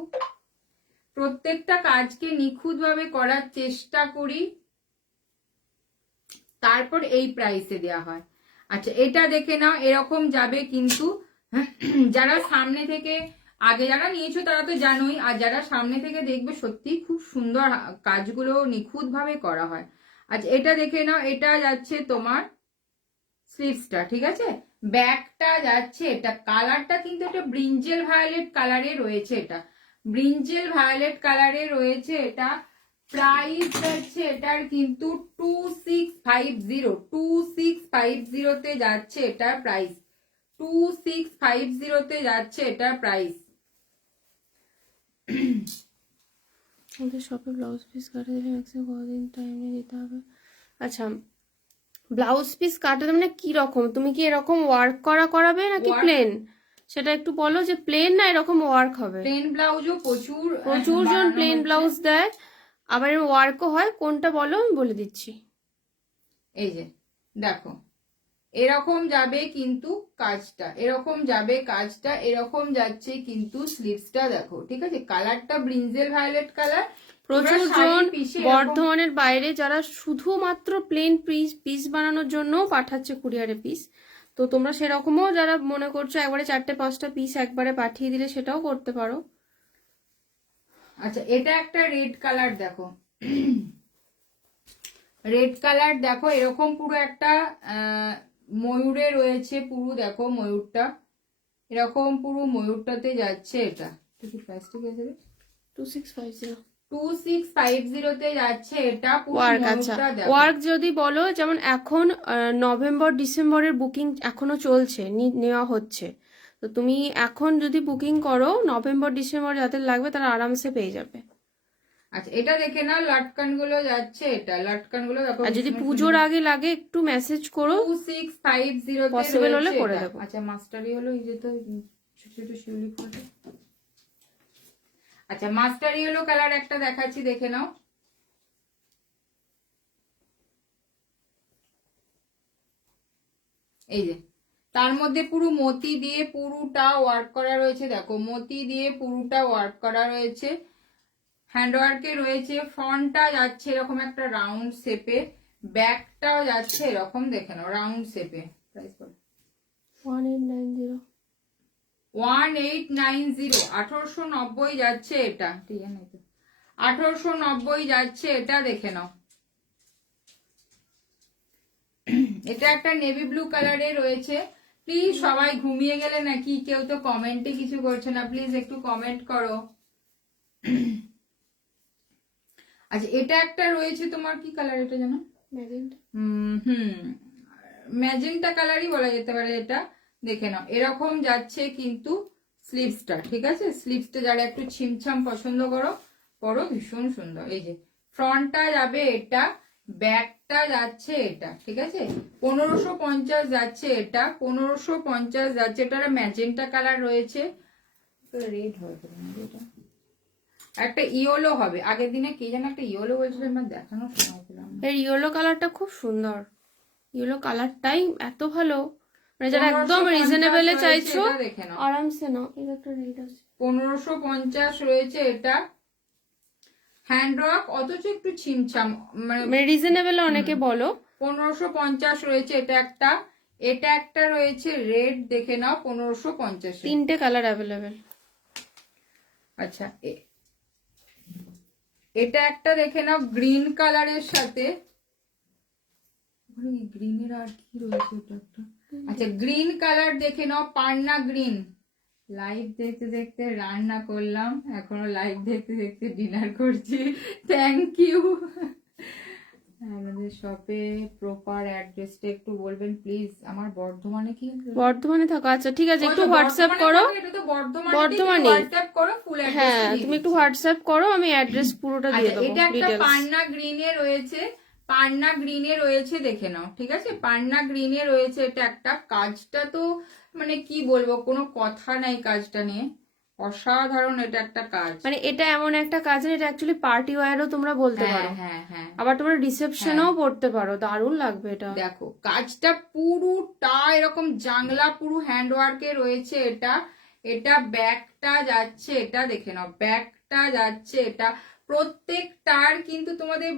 প্রত্যেকটা কাজকে নিখুঁতভাবে করার চেষ্টা করি, তারপর এই প্রাইসে দেওয়া হয়। আচ্ছা এটা দেখে নাও, এরকম যাবে কিন্তু, যারা সামনে থেকে আগে যারা নিয়েছো তারা তো জানোই, আর যারা সামনে থেকে দেখবে সত্যি খুব সুন্দর কাজগুলো নিখুঁতভাবে করা হয়। আচ্ছা এটা দেখে নাও, এটা যাচ্ছে তোমার স্লিভসটা। ঠিক আছে, ব্যাকটা যাচ্ছে এটা, কালারটা কিন্তু এটা ব্রিঞ্জেল ভায়োলেট কালারে রয়েছে, এটা ব্রিঞ্জেল ভায়োলেট কালারে রয়েছে এটা। প্রাইস যাচ্ছে এটার কিন্তু 2650 যাচ্ছে এটার প্রাইস, 2650 যাচ্ছে এটার প্রাইস। আমাদের শপে ব্লাউজ পিস কাটে দিলে ম্যাক্সিমাম কতদিন টাইম দিতে হবে? আচ্ছা ব্লাউজ পিস কাটাতে মানে কি রকম, তুমি কি এরকম ওয়ার্ক করা করাবে নাকি প্লেন, সেটা একটু বলো, যে প্লেন না এরকম ওয়ার্ক হবে? প্লেন ব্লাউজও প্রচুর জন প্লেন ব্লাউজ দেয়, আবার ওয়ার্কও হয়, কোনটা বলো আমি বলে দিচ্ছি। এই যে দেখো এরকম যাবে কিন্তু কাজটা, এরকম যাবে কাজটা, এরকম যাচ্ছে কিন্তু স্লিভসটা দেখো, ঠিক আছে? কালারটা ব্রিঞ্জেল ভায়োলেট কালার। প্রচুর জন বর্ধমানের বাইরে যারা শুধুমাত্র প্লেন পিস বানানোর জন্য পাঠাচ্ছে কুরিয়ারে পিস, তো তোমরা সেরকমও যারা মনে করছো একবারে 4-5টা পিস একবারে পাঠিয়ে দিলে সেটাও করতে পারো। আচ্ছা এটা একটা রেড কালার দেখো, রেড কালার দেখো, এরকম পুরো একটা ময়ূরে রয়েছে পুরো, দেখো ময়ূরটা এরকম পুরো ময়ূরটাতে যাচ্ছে। এটা কি প্লাস্টিক আছে? 2650 2650 যাচ্ছে এটা পুরো ওয়ার্ক। আচ্ছা ওয়ার্ক যদি বলো, যেমন এখন নভেম্বর ডিসেম্বরের বুকিং এখনো চলছে, নেওয়া হচ্ছে, তো তুমি এখন যদি বুকিং করো নভেম্বর ডিসেম্বর যাদের লাগবে তারা আরামসে পেয়ে যাবে। আচ্ছা এটা দেখে নাও, লাটকান গুলো যাচ্ছে, এটা লাটকান গুলো দেখো। আর যদি পুজোর আগে লাগে একটু মেসেজ করো, 2650 পসিবল হলে করে দেবো। আচ্ছা মাস্টারি হলো এই যে, তো ছোট ছোট শিউলি ফুলটা। আচ্ছা মাস্টার ইয়েলো কালার একটা দেখাচ্ছি, দেখে নাও। এই যে তার মধ্যে পুরো মতি দিয়ে পুরোটা ওয়ার্ক করা রয়েছে, দেখো মতি দিয়ে পুরোটা ওয়ার্ক করা রয়েছে, হ্যান্ড ওয়ার্কে রয়েছে। ফ্রন্টটা যাচ্ছে এরকম একটা রাউন্ড শেপে, ব্যাকটাও যাচ্ছে এরকম, দেখে নাও রাউন্ড শেপে। প্রাইস বলো। 1890 1890 যাচ্ছে এটা, ঠিক আছে? 1890 যাচ্ছে এটা, দেখে নাও। এটা একটা নেভি ব্লু কালারে রয়েছে। প্লিজ সবাই ঘুমিয়ে গেলে নাকি? কেউ তো কমেন্টে কিছু করছে না, প্লিজ একটু কমেন্ট করো। আচ্ছা এটা একটা রয়েছে তোমার, কি কালার এটা জানো? ম্যাজেন্টা কালারই বলা যেতে পারে এটা, দেখে নাও এরকম যাচ্ছে কিন্তু স্লিভসটা, ঠিক আছে? স্লিভসটা যারা একটু ছিমছাম পছন্দ করো, পরো, ভীষণ সুন্দর। এই যে ফ্রন্টটা যাবে এটা, ব্যাকটা যাচ্ছে এটা, ঠিক আছে? 1550 যাচ্ছে এটা, 1550 যাচ্ছে। এটা ম্যাজেন্টা কালার রয়েছে, রেড হবে এটা, একটা ইয়েলো হবে। আগের দিনে কে যেন একটা ইয়েলো বলছিল, আমার দেখানোর সময় পেলাম না। এর ইয়েলো কালারটা খুব সুন্দর, ইয়েলো কালারটাই এত ভালো, মানে যারা একদম রিজনেবলে চাইছো আরামসে নাও। এর একটা রেট আছে 1550 রয়েছে এটা, হ্যান্ড ওয়ার্ক অথচ একটু ছিমছাম, মানে রিজনেবলে অনেকে বলো। 1550 রয়েছে এটা একটা, এটা একটা রয়েছে রেড, দেখে নাও 1550। 3টে কালার অ্যাভেলেবেল। আচ্ছা এটা একটা দেখে নাও গ্রিন কালারের সাথে, গ্রিনের আর কি রয়েছে এটা একটা। আচ্ছা গ্রিন কালার দেখে নাও, পান্না গ্রিন। লাইভ দেখতে দেখতে রান্না করলাম, এখনো লাইভ দেখতে দেখতে ডিনার করছি। Thank you. আমাদের শপে প্রপার অ্যাড্রেসটা একটু বলবেন প্লিজ। আমার বর্ধমানে কি? বর্ধমানে থাকো, আচ্ছা ঠিক আছে, একটু হোয়াটসঅ্যাপ করো। এটা তো বর্ধমানে, হোয়াটসঅ্যাপ করো ফুল অ্যাড্রেস। হ্যাঁ তুমি একটু হোয়াটসঅ্যাপ করো, আমি অ্যাড্রেস পুরোটা দিয়ে দেবো। এটা একটা পান্না গ্রিনে রয়েছে, পান্না গ্রিনে রয়েছে, দেখে নাও, ঠিক আছে? পান্না গ্রিনে রয়েছে এটা একটা। কাজটা তো মানে কি বলবো, কোনো কথা নাই কাজটা নিয়ে, অসাধারণ এটা একটা কাজ। মানে এটা এমন একটা কাজ, এটা অ্যাকচুয়ালি পার্টি ওয়্যারও তোমরা বলতে পারো, হ্যাঁ হ্যাঁ, আবার তোমরা রিসেপশনেও পড়তে পারো, দারুণ লাগবে এটা। দেখো কাজটা পুরোটা এরকম জাংলা পুরো হ্যান্ড ওয়ার্কে রয়েছে এটা। এটা ব্যাকটা যাচ্ছে এটা, দেখে নাও ব্যাকটা যাচ্ছে এটা। প্রত্যেকটার কিন্তু তোমাদের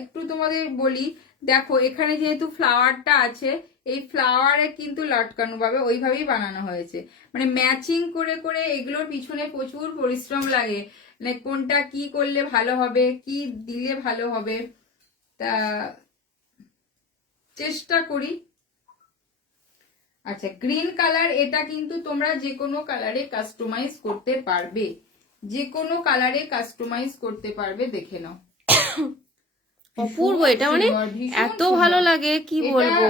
একটু তোমাদের বলি, দেখো এখানে যেহেতু ফ্লাওয়ারটা আছে, এই ফ্লাওয়ারে কিন্তু লটকানো ভাবে ওইভাবেই বানানো হয়েছে, মানে ম্যাচিং করে করে। এগুলোর পিছনে প্রচুর পরিশ্রম লাগে, মানে কোনটা কি করলে ভালো হবে, কি দিলে ভালো হবে, তা চেষ্টা করি। আচ্ছা গ্রিন কালার, এটা কিন্তু তোমরা যে কোনো কালারে কাস্টমাইজ করতে পারবে, যে কোনো কালারে কাস্টমাইজ করতে পারবে, দেখে নাও। অপূর্ব এটা, মানে এত ভালো লাগে কি বলবো,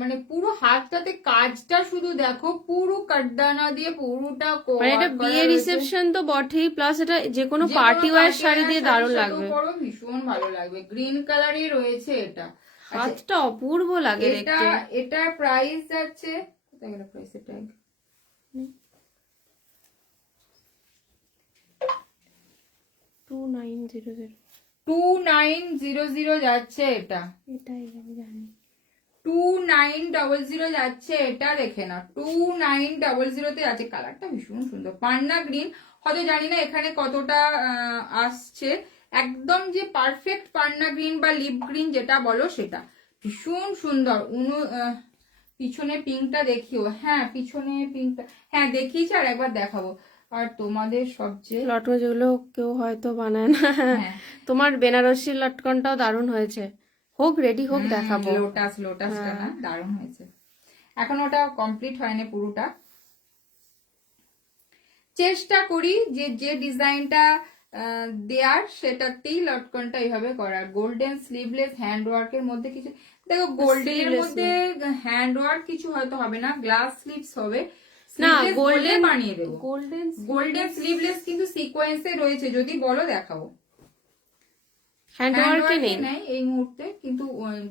মানে পুরো হাতটাতে কাজটা শুধু দেখো, পুরো কাটদানা দিয়ে পুরোটা, মানে এটা বিয়ে রিসেপশন তো বটেই, প্লাস এটা যে কোনো পার্টি ওয়্যার শাড়ি দিয়ে দারুণ লাগবে, ভীষণ ভালো লাগবে। গ্রিন কালারই রয়েছে এটা, হাতটা অপূর্ব লাগে দেখতে। এটা প্রাইস যাচ্ছে, কোথায় গেল প্রাইসের ট্যাগ? 2900 2900 যাচ্ছে এটা। এটাই আমি জানি। 2900 যাচ্ছে, এটা দেখে না 2900 যাচ্ছে। কালারটা ভীষণ সুন্দর, পান্না গ্রিন। হয়তো জানি না এখানে কতটা আসছে, একদম যে পারফেক্ট পান্না গ্রিন বা লিপ গ্রিন যেটা বলো সেটা, ভীষণ সুন্দর। পিছনে পিঙ্কটা দেখিও। হ্যাঁ পিছনে পিঙ্কটা, হ্যাঁ দেখিয়েছি, আর একবার দেখাবো। আর তোমাদের সবচেয়ে লটকন যেগুলো কেউ হয়তো বানায় না, তোমার বেনারসি লটকনটাও দারুণ হয়েছে। হোক রেডি হোক দেখাবো। লোটাসটা না দারুণ হয়েছে। এখন ওটা কমপ্লিট হয়নি পুরোটা। চেষ্টা করি যে যে ডিজাইনটা দেয়ার সেটাতেই লটকনটা এইভাবে করার। গোল্ডেন স্লিভলেস হ্যান্ড ওয়ার্কের মধ্যে কিছু দেখো, গোল্ডেনের মধ্যে হ্যান্ড ওয়ার্ক কিছু হয়তো হবে না, গ্লাস স্লিভস হবে না, গোল্ডেন বানিয়ে দেবো। গোল্ডেন স্লিভলেস কিন্তু সিকোয়েন্সে রয়েছে, যদি বলো দেখাবো। হ্যান্ড ওয়ার্কে নেই এই মুহূর্তে, কিন্তু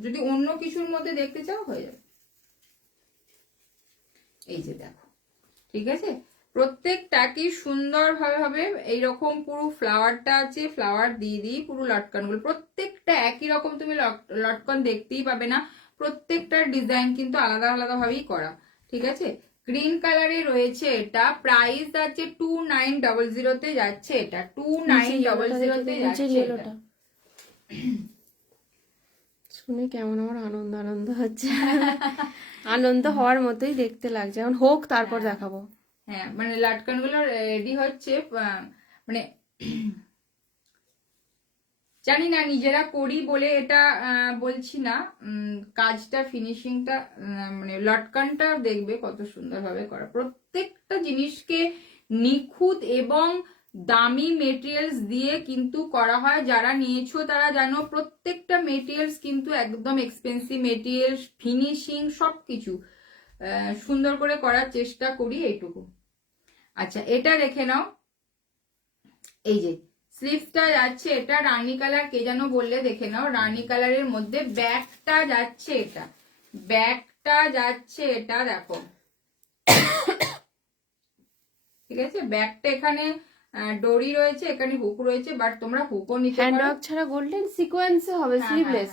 যদি অন্য কিছুর মধ্যে দেখতে চাও হয়ে যাবে। এই যে দেখো, ঠিক আছে, প্রত্যেকটা কি সুন্দর ভাবে হবে। এইরকম পুরো ফ্লাওয়ারটা আছে, ফ্লাওয়ার দিয়ে দিই পুরো লটকনগুলো, প্রত্যেকটা একই রকম তুমি লটকন দেখতেই পাবে না, প্রত্যেকটার ডিজাইন কিন্তু আলাদা আলাদা ভাবেই করা। ঠিক আছে, গ্রিন কালারে রয়েছে এটা, প্রাইস আছে 2900 তে যাচ্ছে এটা, 2900 তে যাচ্ছে এটা। শুনে কেমন আমার আনন্দ আনন্দ হচ্ছে। আনন্দ হওয়ার মতোই দেখতে লাগছে, এখন হোক তারপর দেখাবো। হ্যাঁ মানে লটকন গুলো রেডি হচ্ছে, মানে জানি না, নিজেরা করি বলে এটা বলছি না, কাজটা ফিনিশিংটা মানে লটকনটা দেখবে কত সুন্দর ভাবে করা। প্রত্যেকটা জিনিসকে নিখুঁত এবং দামি মেটেরিয়ালস দিয়ে কিন্তু করা হয়। যারা নিয়েছো তারা জানো, প্রত্যেকটা মেটেরিয়ালস কিন্তু একদম এক্সপেন্সিভ মেটেরিয়ালস, ফিনিশিং সবকিছু সুন্দর করে করার চেষ্টা করি, এইটুকু। আচ্ছা এটা দেখে নাও, এই যে স্লিভসটা যাচ্ছে এটা রানী কালার, কে যেন বললে দেখে নাও, রানী কালারের মধ্যে ব্যাকটা যাচ্ছে এটা, ব্যাকটা যাচ্ছে এটা দেখো, ঠিক আছে। ব্যাকটা এখানে ডোরি রয়েছে, এখানে হুক রয়েছে, বাট তোমরা হুকও নিতে পারো। হ্যান্ড ওয়ার্ক ছাড়া গোল্ডেন সিকোয়েন্সে হবে স্লিভলেস।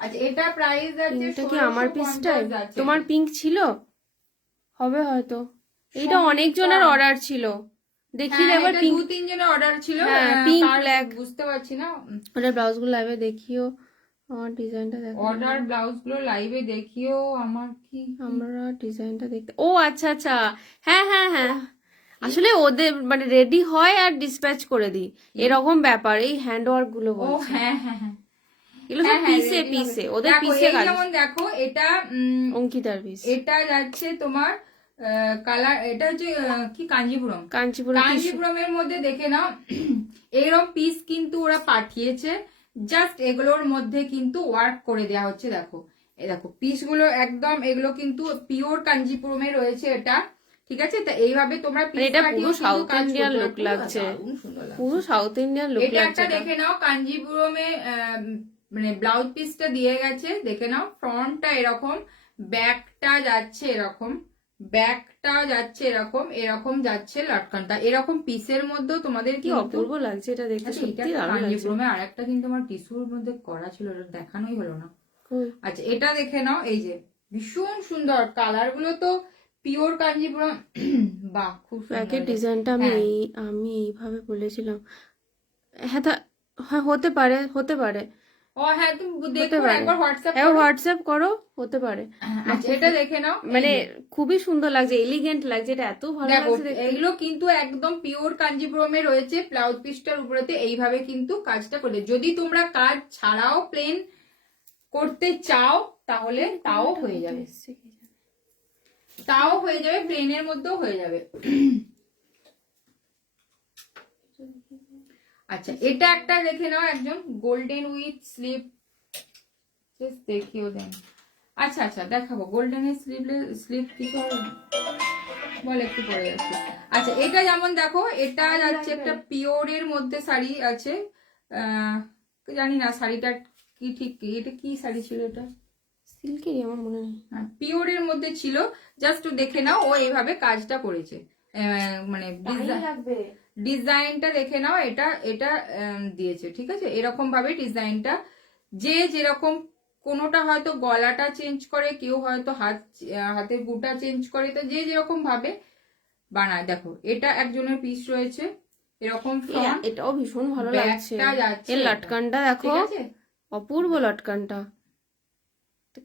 আচ্ছা এটা প্রাইস আছে, এটা কি আমার পিসটাই? তোমার পিঙ্ক ছিল হবে হয়তো, এইটা অনেক জনের অর্ডার ছিল, দেখি একবার পিঙ্ক 2-3 জনের অর্ডার ছিল, পিঙ্ক ব্ল্যাক বুঝতে পারছি না। ওটা ব্লাউজ গুলো লাইভে দেখিও, আমার ডিজাইনটা দেখো, অর্ডার ব্লাউজ গুলো লাইভে দেখিও। আমার কি আমরা ডিজাইনটা দেখতে, ও আচ্ছা আচ্ছা, হ্যাঁ হ্যাঁ হ্যাঁ, আসলে ওদের মানে রেডি হয় আর ডিসপ্যাচ করে দিই, এরকম ব্যাপার। এই হ্যান্ড ওয়ার্ক গুলো বলছি, হ্যাঁ হ্যাঁ হ্যাঁ, এগুলো সব পিসে পিসে, ওদের পিসে কাজ। যেমন দেখো এটা অঙ্কিতার পিস, এটা যাচ্ছে তোমার কালার, এটা হচ্ছে কি কাঞ্জিপুরম, কাঞ্জিপুরমের মধ্যে দেখে নাও, এরকম পিস কিন্তু ওরা পাঠিয়েছে, জাস্ট এগুলোর মধ্যে কিন্তু ওয়ার্ক করে দেওয়া হচ্ছে। দেখো এই দেখো পিসগুলো একদম, এগুলো কিন্তু পিওর কাঞ্জিপুরমে রয়েছে এটা, ঠিক আছে। তা এইভাবে তোমরা এটা পুরো সাউথ ইন্ডিয়ান লুক লাগছে, পুরো সাউথ ইন্ডিয়ান লুক লাগছে। এটা একটা দেখে নাও, কাঞ্জিপুরমে মানে ব্লাউজ পিসটা দিয়ে গেছে, দেখে নাও। ফ্রন্টটা এরকম, ব্যাকটা যাচ্ছে এরকম, ব্যাকটা যাচ্ছে এরকম, এরকম যাচ্ছে লটকনটা, এরকম পিসের মধ্যেও তোমাদের কি অপূর্ব লাগছে এটা দেখতে, সত্যি দারুণ লাগছে। কাঞ্জিপুরমে আরেকটা কিন্তু আমার টিস্যুর মধ্যে করা ছিল, এটা দেখানোই হলো না। আচ্ছা এটা দেখে নাও, এই যে ভীষণ সুন্দর কালার গুলো, তো পিওর কাঞ্জিপুরম। বাহ খুব সুন্দর ডিজাইনটা। আমি এইভাবে বলেছিলাম, হ্যাঁ হতে পারে, হতে পারে। ও হ্যাঁ তুমি দেখো একবার হোয়াটসঅ্যাপ করো, হতে পারে। আচ্ছা এটা দেখে নাও, মানে খুবই সুন্দর লাগছে, এলিগেন্ট লাগছে, এটা এত ভালো লাগছে। এগুলো কিন্তু একদম পিওর কাঞ্জিপুরমে রয়েছে, ব্লাউজ পিসটার উপরেতে এইভাবে কিন্তু কাজটা করে। যদি তোমরা কাজ ছাড়াও প্লেন করতে চাও তাহলে তাও হয়ে যাবে, তাও হয়ে যাবে, প্লেনের মধ্যেও হয়ে যাবে। আচ্ছা এটা একটা দেখে নাও, একজন গোল্ডেন উইথ স্লিভ, দেখিও দেন। আচ্ছা আচ্ছা দেখাবো, গোল্ডেনের স্লিভ কিছু বল একটু পরে যাচ্ছে। আচ্ছা এটা যেমন দেখো, এটা যাচ্ছে একটা পিওরের মধ্যে শাড়ি আছে, জানি না শাড়িটা কি ঠিক, এটা কি শাড়ি ছিল, এটা সিল্কেরই আমার মনে হয়, পিওরের মধ্যে ছিল। জাস্ট দেখে নাও, ও এইভাবে কাজটা করেছে, মানে ডিজাইনটা দেখে নাও, এটা এটা দিয়েছে, ঠিক আছে। এরকম ভাবে ডিজাইনটা যে যেরকম কোনোটা হয়তো গলাটা চেঞ্জ করে, কেউ হয়তো হাতের বুটা চেঞ্জ করে, তো যে যেরকম ভাবে বানায়। দেখো এটা একজনের পিস রয়েছে এরকম ফ্রন্ট, এটাও ভীষণ ভালো লাগছে। ব্যাকটা যাচ্ছে, এর লটকানটা দেখো, ঠিক আছে? অপূর্ব লটকানটা,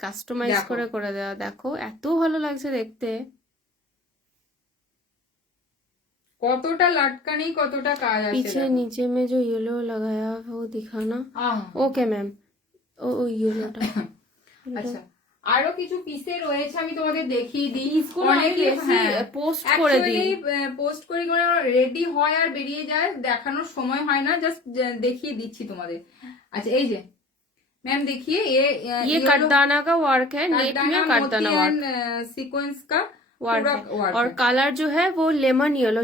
কাস্টমাইজ দেখো। করে করে দেওয়া, দেখো এত ভালো লাগছে দেখতে। কতটা लटकन কতটা কাজ আছে। पीछे नीचे में जो येलो लगाया है वो दिखाना। ओके मैम, ও ইয়েলোটা। আচ্ছা, আরো কিছু পিসে রয়েছে, আমি তোমাদের দেখিয়ে দিই। অনেক বেশি পোস্ট করে দিই, পোস্ট করে রেডি হয় আর বেরিয়ে যায়, দেখানোর সময় হয় না, জাস্ট দেখিয়ে দিচ্ছি তোমাদের। আচ্ছা এই যে मैम देखिए ये कटदाना का वर्क है, नेट में कटदाना वर्क सीक्वेंस का वर्क है। और कलर जो है वो लेमन येलो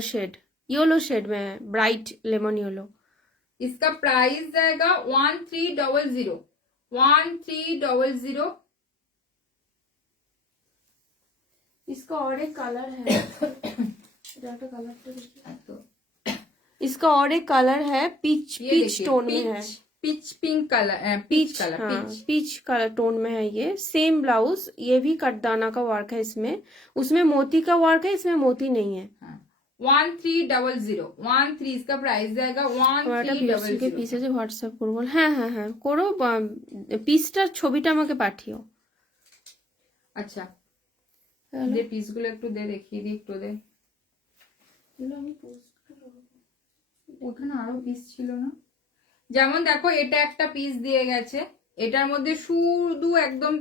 शेड में है, ब्राइट लेमन येलो। इसका प्राइस जाएगा 1300 1300। इसका और एक कलर है इसका और एक कलर है पीच टोन में है, peach pink colour, peach colour tone में है। ये सेम ब्लाउज, ये भी कटदाना का वर्क है इसमें, उसमें मोती का वर्क है, इसमें मोती नहीं है। 1300 इसका प्राइस जाएगा 1300। পিসে যে হোয়াটসঅ্যাপ করবো, হ্যাঁ হ্যাঁ হ্যাঁ করো, পিসটার ছবিটা আমাকে পাঠিও। আচ্ছা যে পিসগুলো একটু দেখিয়ে দিই, একটু দে। ওখানে আরো পিস ছিল না? যেমন দেখো এটা একটা পিস দিয়ে গেছে, এটার মধ্যে শুধু একদম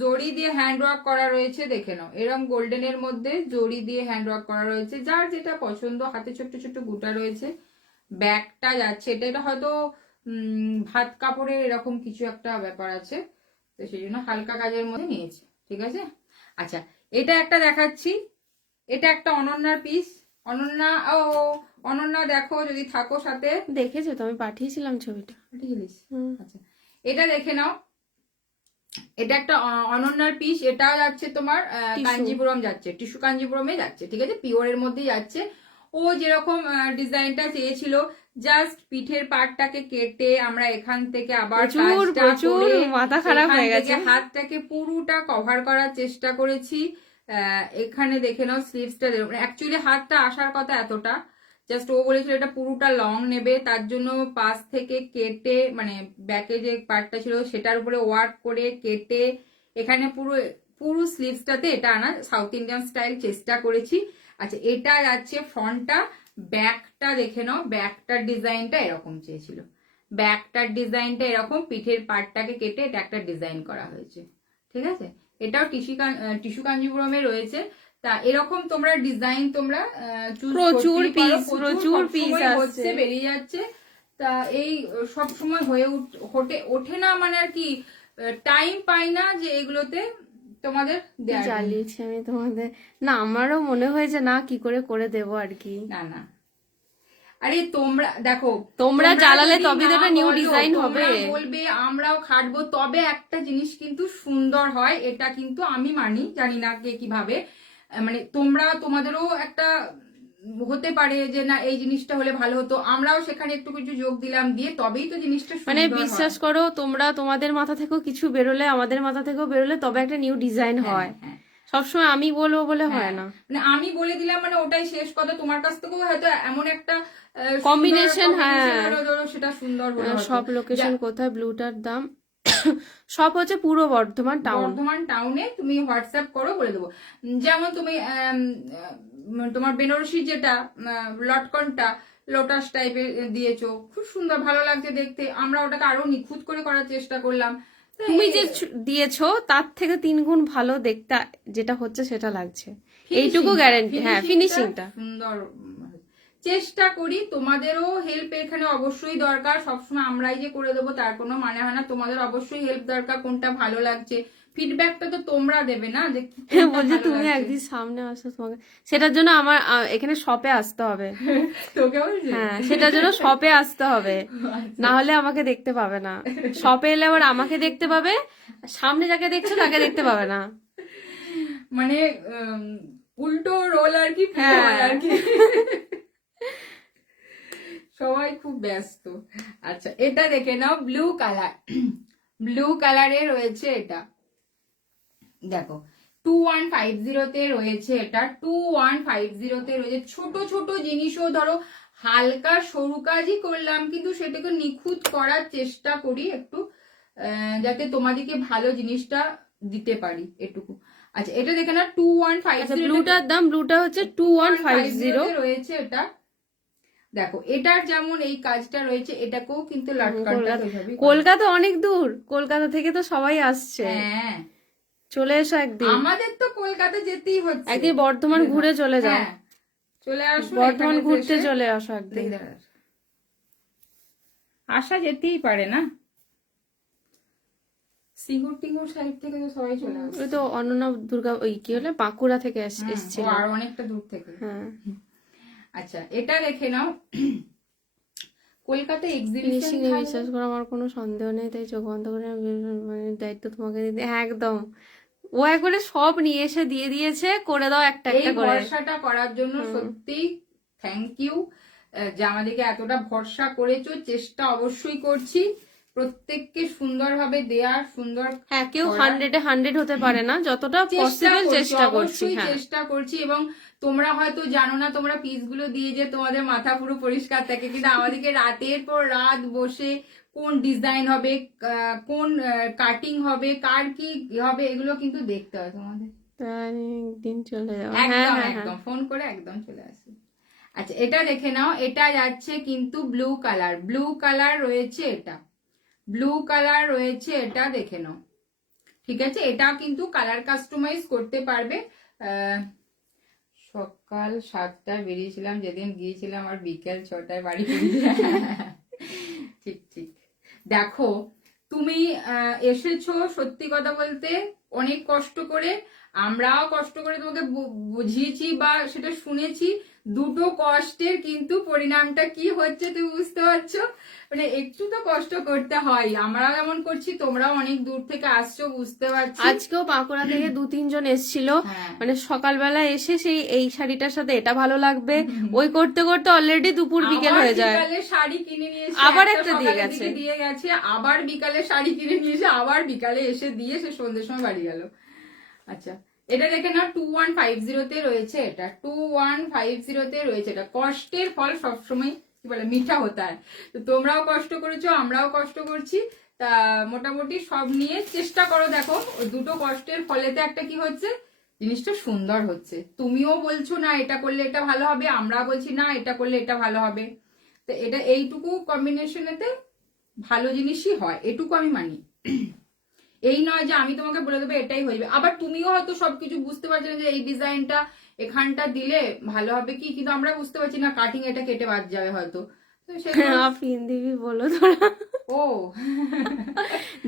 জড়ি দিয়ে হ্যান্ড ওয়ার্ক করা রয়েছে, দেখে নাও। এরকম গোল্ডেনের মধ্যে জড়ি দিয়ে হ্যান্ড ওয়ার্ক করা রয়েছে, যার যেটা পছন্দ। হাতে ছোট্ট ছোট্ট বুটা রয়েছে, ব্যাগটা যাচ্ছে। এটা হয়তো ভাত কাপড়ের এরকম কিছু একটা ব্যাপার আছে, তো সেই জন্য হালকা কাজের মধ্যে নিয়েছে, ঠিক আছে। আচ্ছা এটা একটা দেখাচ্ছি, এটা একটা অনন্যার পিস। অনন্যা দেখো যদি থাকো সাথে, দেখেছো তো, আমি পাঠিয়েছিলাম ছবিটা। আচ্ছা এটা দেখে নাও, এটা একটা অনন্যার পিস। এটা যাচ্ছে তোমার কাঞ্জিপুরম যাচ্ছে, টিস্যু কাঞ্জিপুরমে যাচ্ছে, ঠিক আছে, পিওরের মধ্যেই যাচ্ছে। ও যেরকম ডিজাইনটা চেয়েছিল, জাস্ট পিঠের পার্টটাকে কেটে আমরা এখান থেকে আবার মাথা খারাপ হয়ে গেছে, হাতটাকে পুরোটা কভার করার চেষ্টা করেছি। এখানে দেখে নাও স্লিভসটা, অ্যাকচুয়ালি হাতটা আসার কথা এতটা, জাস্ট ও বলেছিল এটা পুরোটা লং নেবে, তার জন্য পাশ থেকে কেটে, মানে ব্যাকে যে পার্টটা ছিল সেটার উপরে ওয়ার্ক করে কেটে এখানে পুরো স্লিভসটাতে এটা আনা সাউথ ইন্ডিয়ান স্টাইল চেষ্টা করেছি। আচ্ছা এটা যাচ্ছে ফ্রন্টটা, ব্যাকটা দেখে নাও, ব্যাকটার ডিজাইনটা এরকম চেয়েছিল, ব্যাকটার ডিজাইনটা এরকম, পিঠের পার্টটাকে কেটে এটা একটা ডিজাইন করা হয়েছে, ঠিক আছে। এটাও টিস্যু কাঞ্জিপুরমে রয়েছে। তা এরকম তোমরা ডিজাইন তোমরা প্রচুর পিস হচ্ছে, বেরিয়ে যাচ্ছে। তা এই সব সময় হয়ে ওঠে না, মানে আর কি টাইম পাই না যে এগুলোতে তোমাদের জ্বালিয়েছি আমি তোমাদের। না আমারও মনে হয় যে না কি করে দেবো আর কি। না আরে তোমরা দেখো, তোমরা জ্বালালে তবে তো একটা নিউ ডিজাইন হবে, বলবে আমরাও খাটবো, তবে একটা জিনিস কিন্তু সুন্দর হয়, এটা কিন্তু আমি মানি, জানি না কে কিভাবে, মানে তোমাদেরও একটা হতে পারে যে না এই জিনিসটা হলে ভালো হতো, আমরাও সেখানে একটু কিছু যোগ দিলাম, দিয়ে তবেই তো জিনিসটা মানে বিশ্বাস করো, তোমাদের মাথা থেকেও কিছু বেরোলে, আমাদের মাথা থেকেও বেরোলে তবে একটা নিউ ডিজাইন হয়। সবসময় আমি বলবো বলে হয় না, মানে আমি বলে দিলাম মানে ওটাই শেষ কথা। তোমার কাছ থেকেও হয়তো এমন একটা কম্বিনেশন, হ্যাঁ সেটা সুন্দর হলো। সব লোকেশন কোথায়, ব্লুটার দাম সব হচ্ছে পুরো বর্ধমান টাউনে, তুমি হোয়াটসঅ্যাপ করো, বলে দেবো। যেমন তুমি তোমার বেনারসি যেটা লটকনটা লোটাস টাইপের দিয়েছো, খুব সুন্দর ভালো লাগছে দেখতে, আমরা ওটাকে আরো নিখুঁত করে করার চেষ্টা করলাম। তুমি যে দিয়েছো তার থেকে 3 গুণ ভালো দেখতে যেটা হচ্ছে সেটা লাগছে, এইটুকু গ্যারান্টি। হ্যাঁ ফিনিশিংটা সুন্দর, চেষ্টা করি। তোমাদেরও হেল্প এখানে অবশ্যই দরকার, সবসময় আমরাই যে করে দেবো তার কোনো মানে হয় না, তোমাদের অবশ্যই হেল্প দরকার, কোনটা ভালো লাগছে ফিডব্যাকটা তো তোমরা দেবে না, যে বলছে তুমি একদিন সামনে আসো, তোমাকে সেটার জন্য আমার এখানে শপে আসতে হবে। তোকে বলছি, হ্যাঁ সেটার জন্য শপে আসতে হবে, না হলে আমাকে দেখতে পাবে না। শপে এলে আবার আমাকে দেখতে পাবে, সামনে যাকে দেখছো তাকে দেখতে পাবে না, মানে উল্টো রোল আর কি, আর কি সবাই খুব ব্যস্ত। আচ্ছা এটা দেখে নাও, ব্লু কালার, ব্লু কালারে রয়েছে এটা, দেখো 2150 রয়েছে এটা, 2150 রয়েছে। ছোট ছোট জিনিসও ধরো হালকা সরু কাজই করলাম, কিন্তু সেটাকে নিখুঁত করার চেষ্টা করি একটু, যাতে তোমাদেরকে ভালো জিনিসটা দিতে পারি এটুকু। আচ্ছা এটা দেখে না 2150, ব্লুটার দাম, ব্লুটা হচ্ছে 2150 রয়েছে এটা। দেখো এটার যেমন এই কাজটা রয়েছে, এটাকেও কিন্তু লাটকানটা কলকাতা অনেক দূর, কলকাতা থেকে তো সবাই আসছে। হ্যাঁ চলে এসো একদিন, আমাদের তো কলকাতা যেতেই হচ্ছে, একদিন বর্ধমান ঘুরে চলে যাও। চলে আসো বর্ধমান ঘুরতে চলে আসো একদিন, আসা যেতেই পারে না, সিঙ্গুর টিঙ্গুর সাইড থেকে তো সবাই চলে আসে। ওই তো অনন্যা দুর্গা, ওই কি হলো, বাঁকুড়া থেকে এসেছিল, আর অনেকটা দূর থেকে। হ্যাঁ আচ্ছা এটা দেখে নাও, কলকাতা এক্সিবিশন। বিশ্বাস করো আমার কোনো সন্দেহ নেই, তাই চোখ বন্ধ করে মানে দায়িত্ব তোমাকে দিতে। একদম, ও একবারে সব নিয়ে এসে দিয়ে দিয়েছে, করে দাও একটা একটা করে। ভরসাটা করার জন্য সত্যি থ্যাংক ইউ, যে আমাদেরকে এতটা ভরসা করেছো। চেষ্টা অবশ্যই করছি প্রত্যেককে সুন্দরভাবে দেওয়ার, সুন্দর। হ্যাঁ, কেউ 100-এ 100 হতে পারে না, যতটা পসিবল চেষ্টা করছি, চেষ্টা করছি। এবং তোমরা হয়তো জানো না, তোমরা পিসগুলো দিয়ে যে তোমাদের মাথা পুরো পরিষ্কার থাকে, কিন্তু আমাদেরকে রাতের পর রাত বসে কোন ডিজাইন হবে, কোন কাটিং হবে, কার কি হবে, এগুলো কিন্তু দেখতে হয় তোমাদের। একদিন চলে যাও, একদম ফোন করে একদম চলে আসবে। আচ্ছা এটা দেখে নাও, এটা যাচ্ছে কিন্তু ব্লু কালার, ব্লু কালার রয়েছে এটা, ব্লু কালার রয়েছে এটা, দেখে নাও। ঠিক আছে, এটা কিন্তু কালার কাস্টমাইজ করতে পারবে। সকাল 7টায় বেরিয়েছিলাম যেদিন গিয়েছিলাম, আর বিকেল 6টায় বাড়ি ফিরে। ঠিক ঠিক, দেখো তুমি এসেছো সত্যি কথা বলতে অনেক কষ্ট করে, আমরাও কষ্ট করে তোমাকে বুঝিয়েছি বা সেটা শুনেছি। দুটো কষ্টের কিন্তু পরিণামটা কি হচ্ছে তুমি বুঝতে পারছো, মানে একটু তো কষ্ট করতে হয়, আমরাও যেমন করছি, তোমরাও অনেক দূর থেকে আসছো বুঝতে পারছি। আজকেও বাঁকুড়া থেকে 2-3 জন এসেছিল, মানে সকালবেলা এসে সেই এই শাড়িটার সাথে এটা ভালো লাগবে, ওই করতে করতে অলরেডি দুপুর বিকেল হয়ে যায়। বিকালে শাড়ি কিনে নিয়ে এসে আবার একটা দিয়ে গেছে, আবার বিকালে শাড়ি কিনে নিয়ে এসে আবার বিকালে এসে দিয়ে সে সন্ধ্যের সময় বাড়ি গেল। আচ্ছা এটা দেখে না 2150 রয়েছে এটা, 2150 রয়েছে এটা। কষ্টের ফল সবসময় কি বলে মিঠা হতে হয়, তো তোমরাও কষ্ট করেছো, আমরাও কষ্ট করছি, তা মোটামুটি সব নিয়ে চেষ্টা করো। দেখো দুটো কষ্টের ফলেতে একটা কি হচ্ছে, জিনিসটা সুন্দর হচ্ছে। তুমিও বলছো না এটা করলে এটা ভালো হবে, আমরা বলছি না এটা করলে এটা ভালো হবে, তো এটা এইটুকু কম্বিনেশনেতে ভালো জিনিসই হয়, এটুকু আমি মানি। এই নয় যে আমি তোমাকে বলে দেবো এটাই হয়ে যাবে, আবার তুমিও হয়তো সবকিছু বুঝতে পারছো যে এই ডিজাইনটা এখানটা দিলে ভালো হবে কি, কিন্তু আমরা বুঝতে পারছি না, কাটিং এটা কেটে বাদ যাবে হয়তো। आप हिंदी भी बोलो थोड़ा। ओ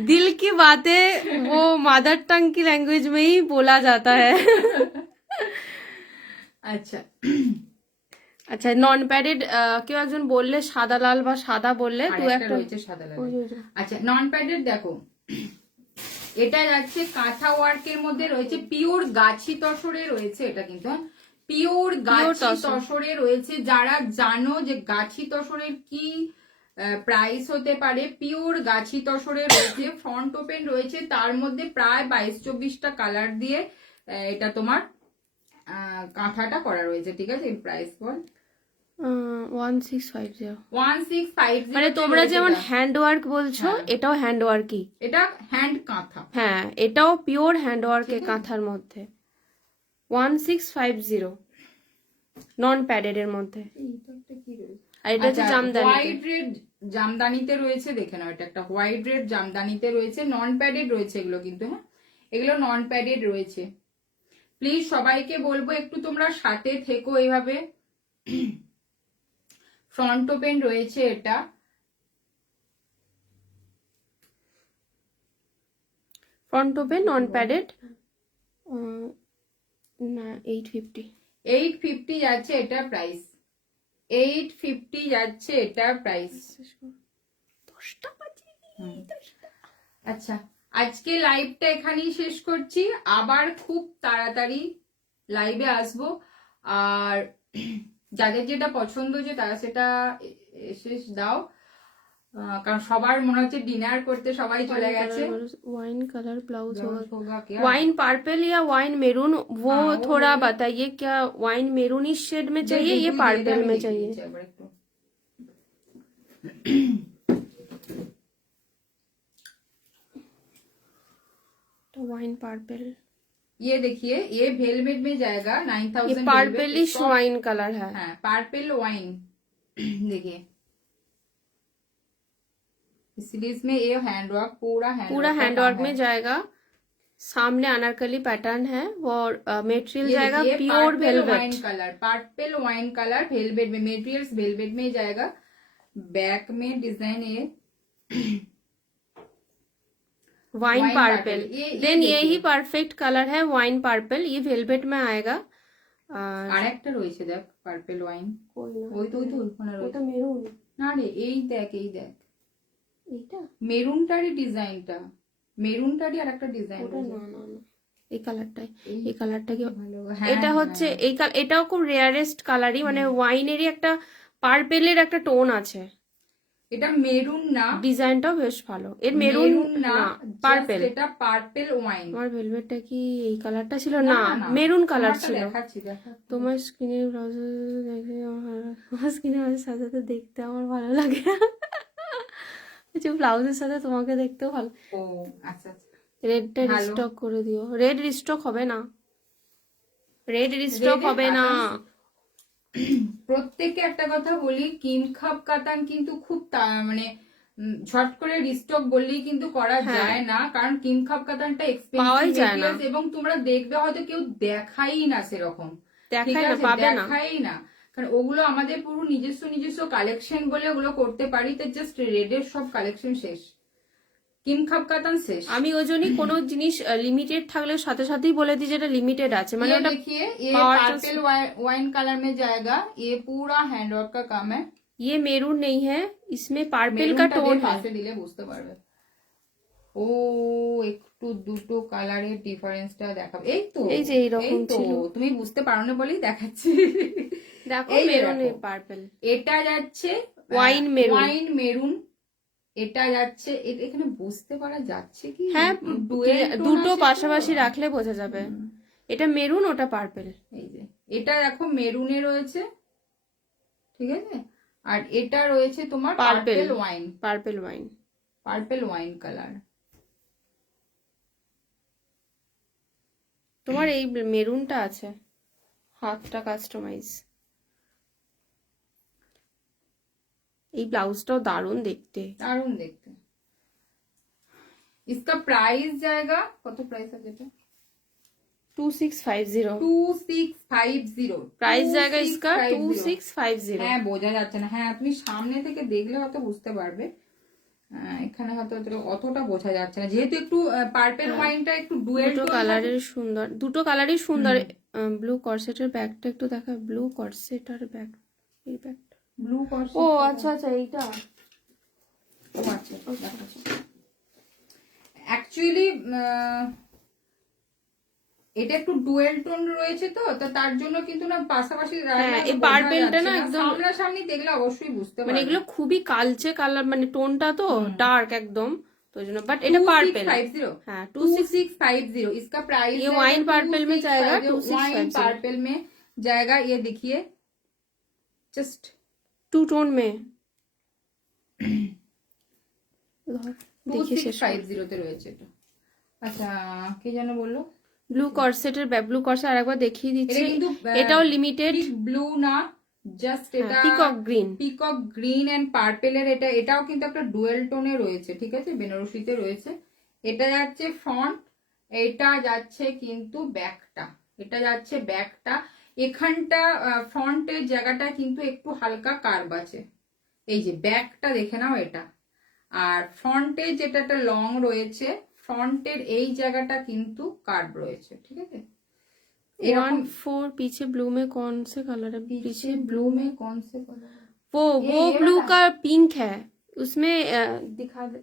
दिल की बातें वो मदर टंग की लैंग्वेज में ही बोला जाता है। আচ্ছা আচ্ছা নন প্যাডেড কেউ একজন বললে সাদা লাল বা সাদা বললে, দু একটা রয়েছে সাদা লাল। আচ্ছা নন প্যাডেড দেখো, এটা যাচ্ছে কাঁথা ওয়ার্কের মধ্যে রয়েছে, পিওর গাছি তসরে রয়েছে এটা, কিন্তু পিওর গাছি তসরে রয়েছে। যারা জানো যে গাছি তসরের কি প্রাইস হতে পারে, পিওর গাছি তসরে রয়েছে, ফ্রন্ট ওপেন রয়েছে, তার মধ্যে প্রায় 22-24টা কালার দিয়ে এটা তোমার কাঁথাটা করা রয়েছে। ঠিক আছে, প্রাইস বল। 1650 মানে তোমরা যেমন হ্যান্ড ওয়ার্ক বলছো, এটাও হ্যান্ড ওয়ার্কই, এটা হ্যান্ড কাঁথা, হ্যাঁ এটাও পিওর হ্যান্ড ওয়ার্কের কাঁথার মধ্যে 1650 নন প্যাডেড এর মধ্যে। আর এটা হচ্ছে জামদানি, হোয়াইট রেড জামদানিতে রয়েছে, দেখে নাও এটা একটা হোয়াইট রেড জামদানিতে রয়েছে, নন প্যাডেড রয়েছে এগুলো কিন্তু, হ্যাঁ এগুলো নন প্যাডেড রয়েছে। প্লিজ সবাইকে বলবো একটু তোমরা সাথে থেকো এইভাবে। ফ্রন্ট ওপেন রয়েছে এটা, ফ্রন্ট ওপেন নন প্যাডেড না 850 যাচ্ছে এটা প্রাইস, 850 যাচ্ছে এটা প্রাইস। আচ্ছা আজকে লাইভটা এখানেই শেষ করছি, আবার খুব তাড়াতাড়ি লাইভে আসবো। আর যাদের যেটা পছন্দ যে তারা সেটা এসে দাও, কারণ সবার মনে হচ্ছে ডিনার করতে সবাই চলে গেছে। वाइन कलर ब्लाउज ब्लाउज होगा क्या? वाइन पर्पल या वाइन मेरून वो हाँ, वो थोड़ा वही। बताइए, क्या वाइन मेरूनिश शेड में चाहिए, ये पर्पल में चाहिए? तो वाइन पर्पल, ये देखिए, ये वेलवेट में जाएगा ये 9000 पर्पलिश वाइन कलर है। हाँ, पर्पल वाइन। देखिए सीरीज में ये हैंडवर्क पूरा हैंडवर्क में जाएगा। सामने अनारकली पैटर्न है और मटेरियल जाएगा pure velvet wine colour, purple wine colour velvet में, मटेरियल्स वेलवेट में जाएगा। बैक में डिजाइन ये वाइन पर्पल, देन ये यही परफेक्ट कलर है वाइन पर्पल, ये वेलवेट में आएगा। আরেকটা রয়েছে দেখ পার্পল ওয়াইন, ওই তো ওখানে রয়েছে। ওটা মেরুন না রে, এই দেখ এইটা মেরুনটারই ডিজাইনটা, মেরুনটারই আরেকটা ডিজাইন। ওটা না না না, এই কালারটাই, এই কালারটা কি ভালো। এটা হচ্ছে এই এটাও খুব রেয়ারেস্ট কালারই, মানে ওয়াইনেরই একটা পার্পেলের একটা টোন আছে। এটা মেরুন না, ডিজাইনটাও বেশ ভালো। এর মেরুন না, পার্পেল। এটা পার্পল ওয়াইন। আমার ভেলভেটটা কি এই কালারটা ছিল? না, মেরুন কালার ছিল। দেখাচ্ছি। তোমার স্কিনের ব্লাউজ দেখে আমার স্কিনের ব্লাউজ সাজাতে দেখতে আমার ভালো লাগে। ব্লাউজের সাথে তোমাকে দেখতেও ভালো। ও আচ্ছা, রেডটা রিস্টক করে দিও। রেড রিস্টক হবে না, রেড রিস্টক হবে না। প্রত্যেককে একটা কথা বলি, কিমখাপ কাতান কিন্তু খুব মানে ঝট করে রিস্টক বললেই কিন্তু করা যায় না, কারণ কিমখাপ কাতানটা এক্সপেন্সিভ এবং তোমরা দেখবে হয়তো কেউ দেখাই না, সেরকম দেখাই না, কারণ ওগুলো আমাদের পুরো নিজস্ব কালেকশন বলে ওগুলো করতে পারি, তো জাস্ট রেডের সব কালেকশন শেষ, কিমখাপ কাতান শেষ। আমি ওই জন্যই কোনো জিনিস লিমিটেড থাকলে সাথে সাথেই বলে দিই যেটা লিমিটেড আছে, মানে ওটা देखिए ये पर्पल वाइन कलर में जाएगा, ये पूरा हैंडवर्क का काम है। ये मेरून नहीं है, इसमें पार्पल का टोन है। দিলে বুঝতে পারবে। ও একটু দুটো কালারের ডিফারেন্সটা দেখাবো। এই তো এই যে এইরকম ছিল, তুমি বুঝতে পারো না বলেই দেখাচ্ছি। দেখো মেরুন পার্পল, এটা যাচ্ছে ওয়াইন মেরুন, এটা যাচ্ছে, এখানে বুঝতে পারা যাচ্ছে কি? হ্যাঁ, দুটো পাশাপাশি রাখলে বোঝা যাবে। এটা মেরুন, ওটা পার্পল। এই যে এটা দেখো মেরুনে রয়েছে, ঠিক আছে, আর এটা রয়েছে তোমার পার্পল ওয়াইন কালার। তোমার এই মেরুনটা আছে, হাতটা কাস্টমাইজ। এই ব্লাউজটাও দারুণ দেখতে, इसका प्राइस जाएगा, কত প্রাইস আছে এটা? 2650 প্রাইস জায়গা इसका 2650। হ্যাঁ বোঝা যাচ্ছে না, হ্যাঁ তুমি সামনে থেকে দেখলে হয়তো বুঝতে পারবে, এখানে হয়তো অতটা বোঝা যাচ্ছে না, যেহেতু একটু পার্পল ওয়াইনটা একটু ডুয়েল কালারের সুন্দর, দুটো কালারই সুন্দর। ব্লু কর্সেটের ব্যাগটা একটু দেখা, ব্লু কর্সেট আর ব্যাগ, এই ব্যাগটা ব্লু কর্সেট। ও আচ্ছা এইটা, ও আচ্ছা অ্যাকচুয়ালি এটা একটু ডুয়েল টোন রয়েছে, তো তার জন্য কিন্তু না পাশাপাশি এই পার্পলটা না একদম সামনাসামনি দেখলে অবশ্যই বুঝতে পারবে, মানে এগুলো খুবই কালচে কালার, মানে টোনটা তো ডার্ক একদম, তো জন্য। বাট এটা পার্পল, হ্যাঁ 2650, इसका प्राइस ये वाइन पर्पल में जाएगा, 2650 पर्पल में जाएगा। ये देखिए जस्ट 2 टोन में 2650 তে রয়েছে এটা। আচ্ছা কে যেন বললো ব্লু কর্সেটের ব্যাগ, ব্লু কর্সেট আরেকবার দেখিয়ে দিচ্ছি, এটাও লিমিটেড। ব্লু না, জাস্ট এটা পিকক গ্রিন এন্ড পার্পেলের, এটাও কিন্তু একটা ডুয়েল টোনে রয়েছে, ঠিক আছে, বেনারসিতে রয়েছে। এটা যাচ্ছে ফ্রন্ট, এটা যাচ্ছে কিন্তু ব্যাকটা, এটা যাচ্ছে ব্যাকটা। এখানটা ফ্রন্টের জায়গাটা কিন্তু একটু হালকা কার্ভ আছে, এই যে ব্যাকটা দেখে নাও এটা, আর ফ্রন্টে যেটা একটা লং রয়েছে, ফ্রন্টের এই জায়গাটা কিন্তু কার্ভ রয়েছে, ঠিক আছে। 14 पीछे ब्लू में कौन से कलर है? पीछे ब्लू में कौन से कलर है? वो ब्लू का पिंक है, उसमें दिखा दे।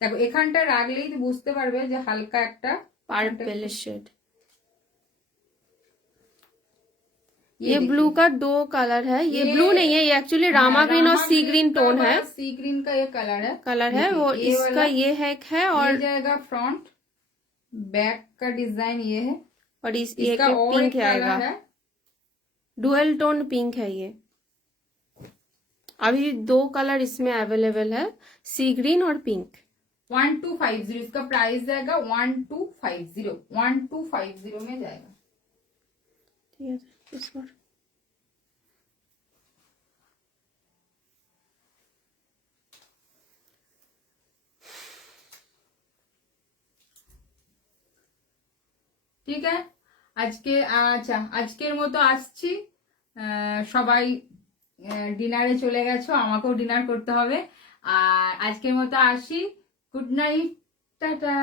দেখো এখানটা রাখলেই বুঝতে পারবে যে হালকা একটা পার্পল শেড। ये ब्लू का 2 कलर है, ये ब्लू नहीं है, ये एक्चुअली रामा ग्रीन और सी ग्रीन टोन है, सी ग्रीन का ये कलर है वो इसका ये है और ये जाएगा फ्रंट, बैक का डिजाइन ये है, और ये इसका और पिंक एक आएगा, कलर है, डुअल टोन पिंक है ये। अभी 2 कलर इसमें अवेलेबल है, सी ग्रीन और पिंक। 1250 इसका प्राइस जाएगा, 1250 में जाएगा। ठीक है इस बार ঠিক আছে আজকের মতো আসছি। সবাই ডিনারে চলে গেছো, আমাকেও ডিনার করতে হবে। আর আজকের মতো আসি, গুড নাইট, টাটা।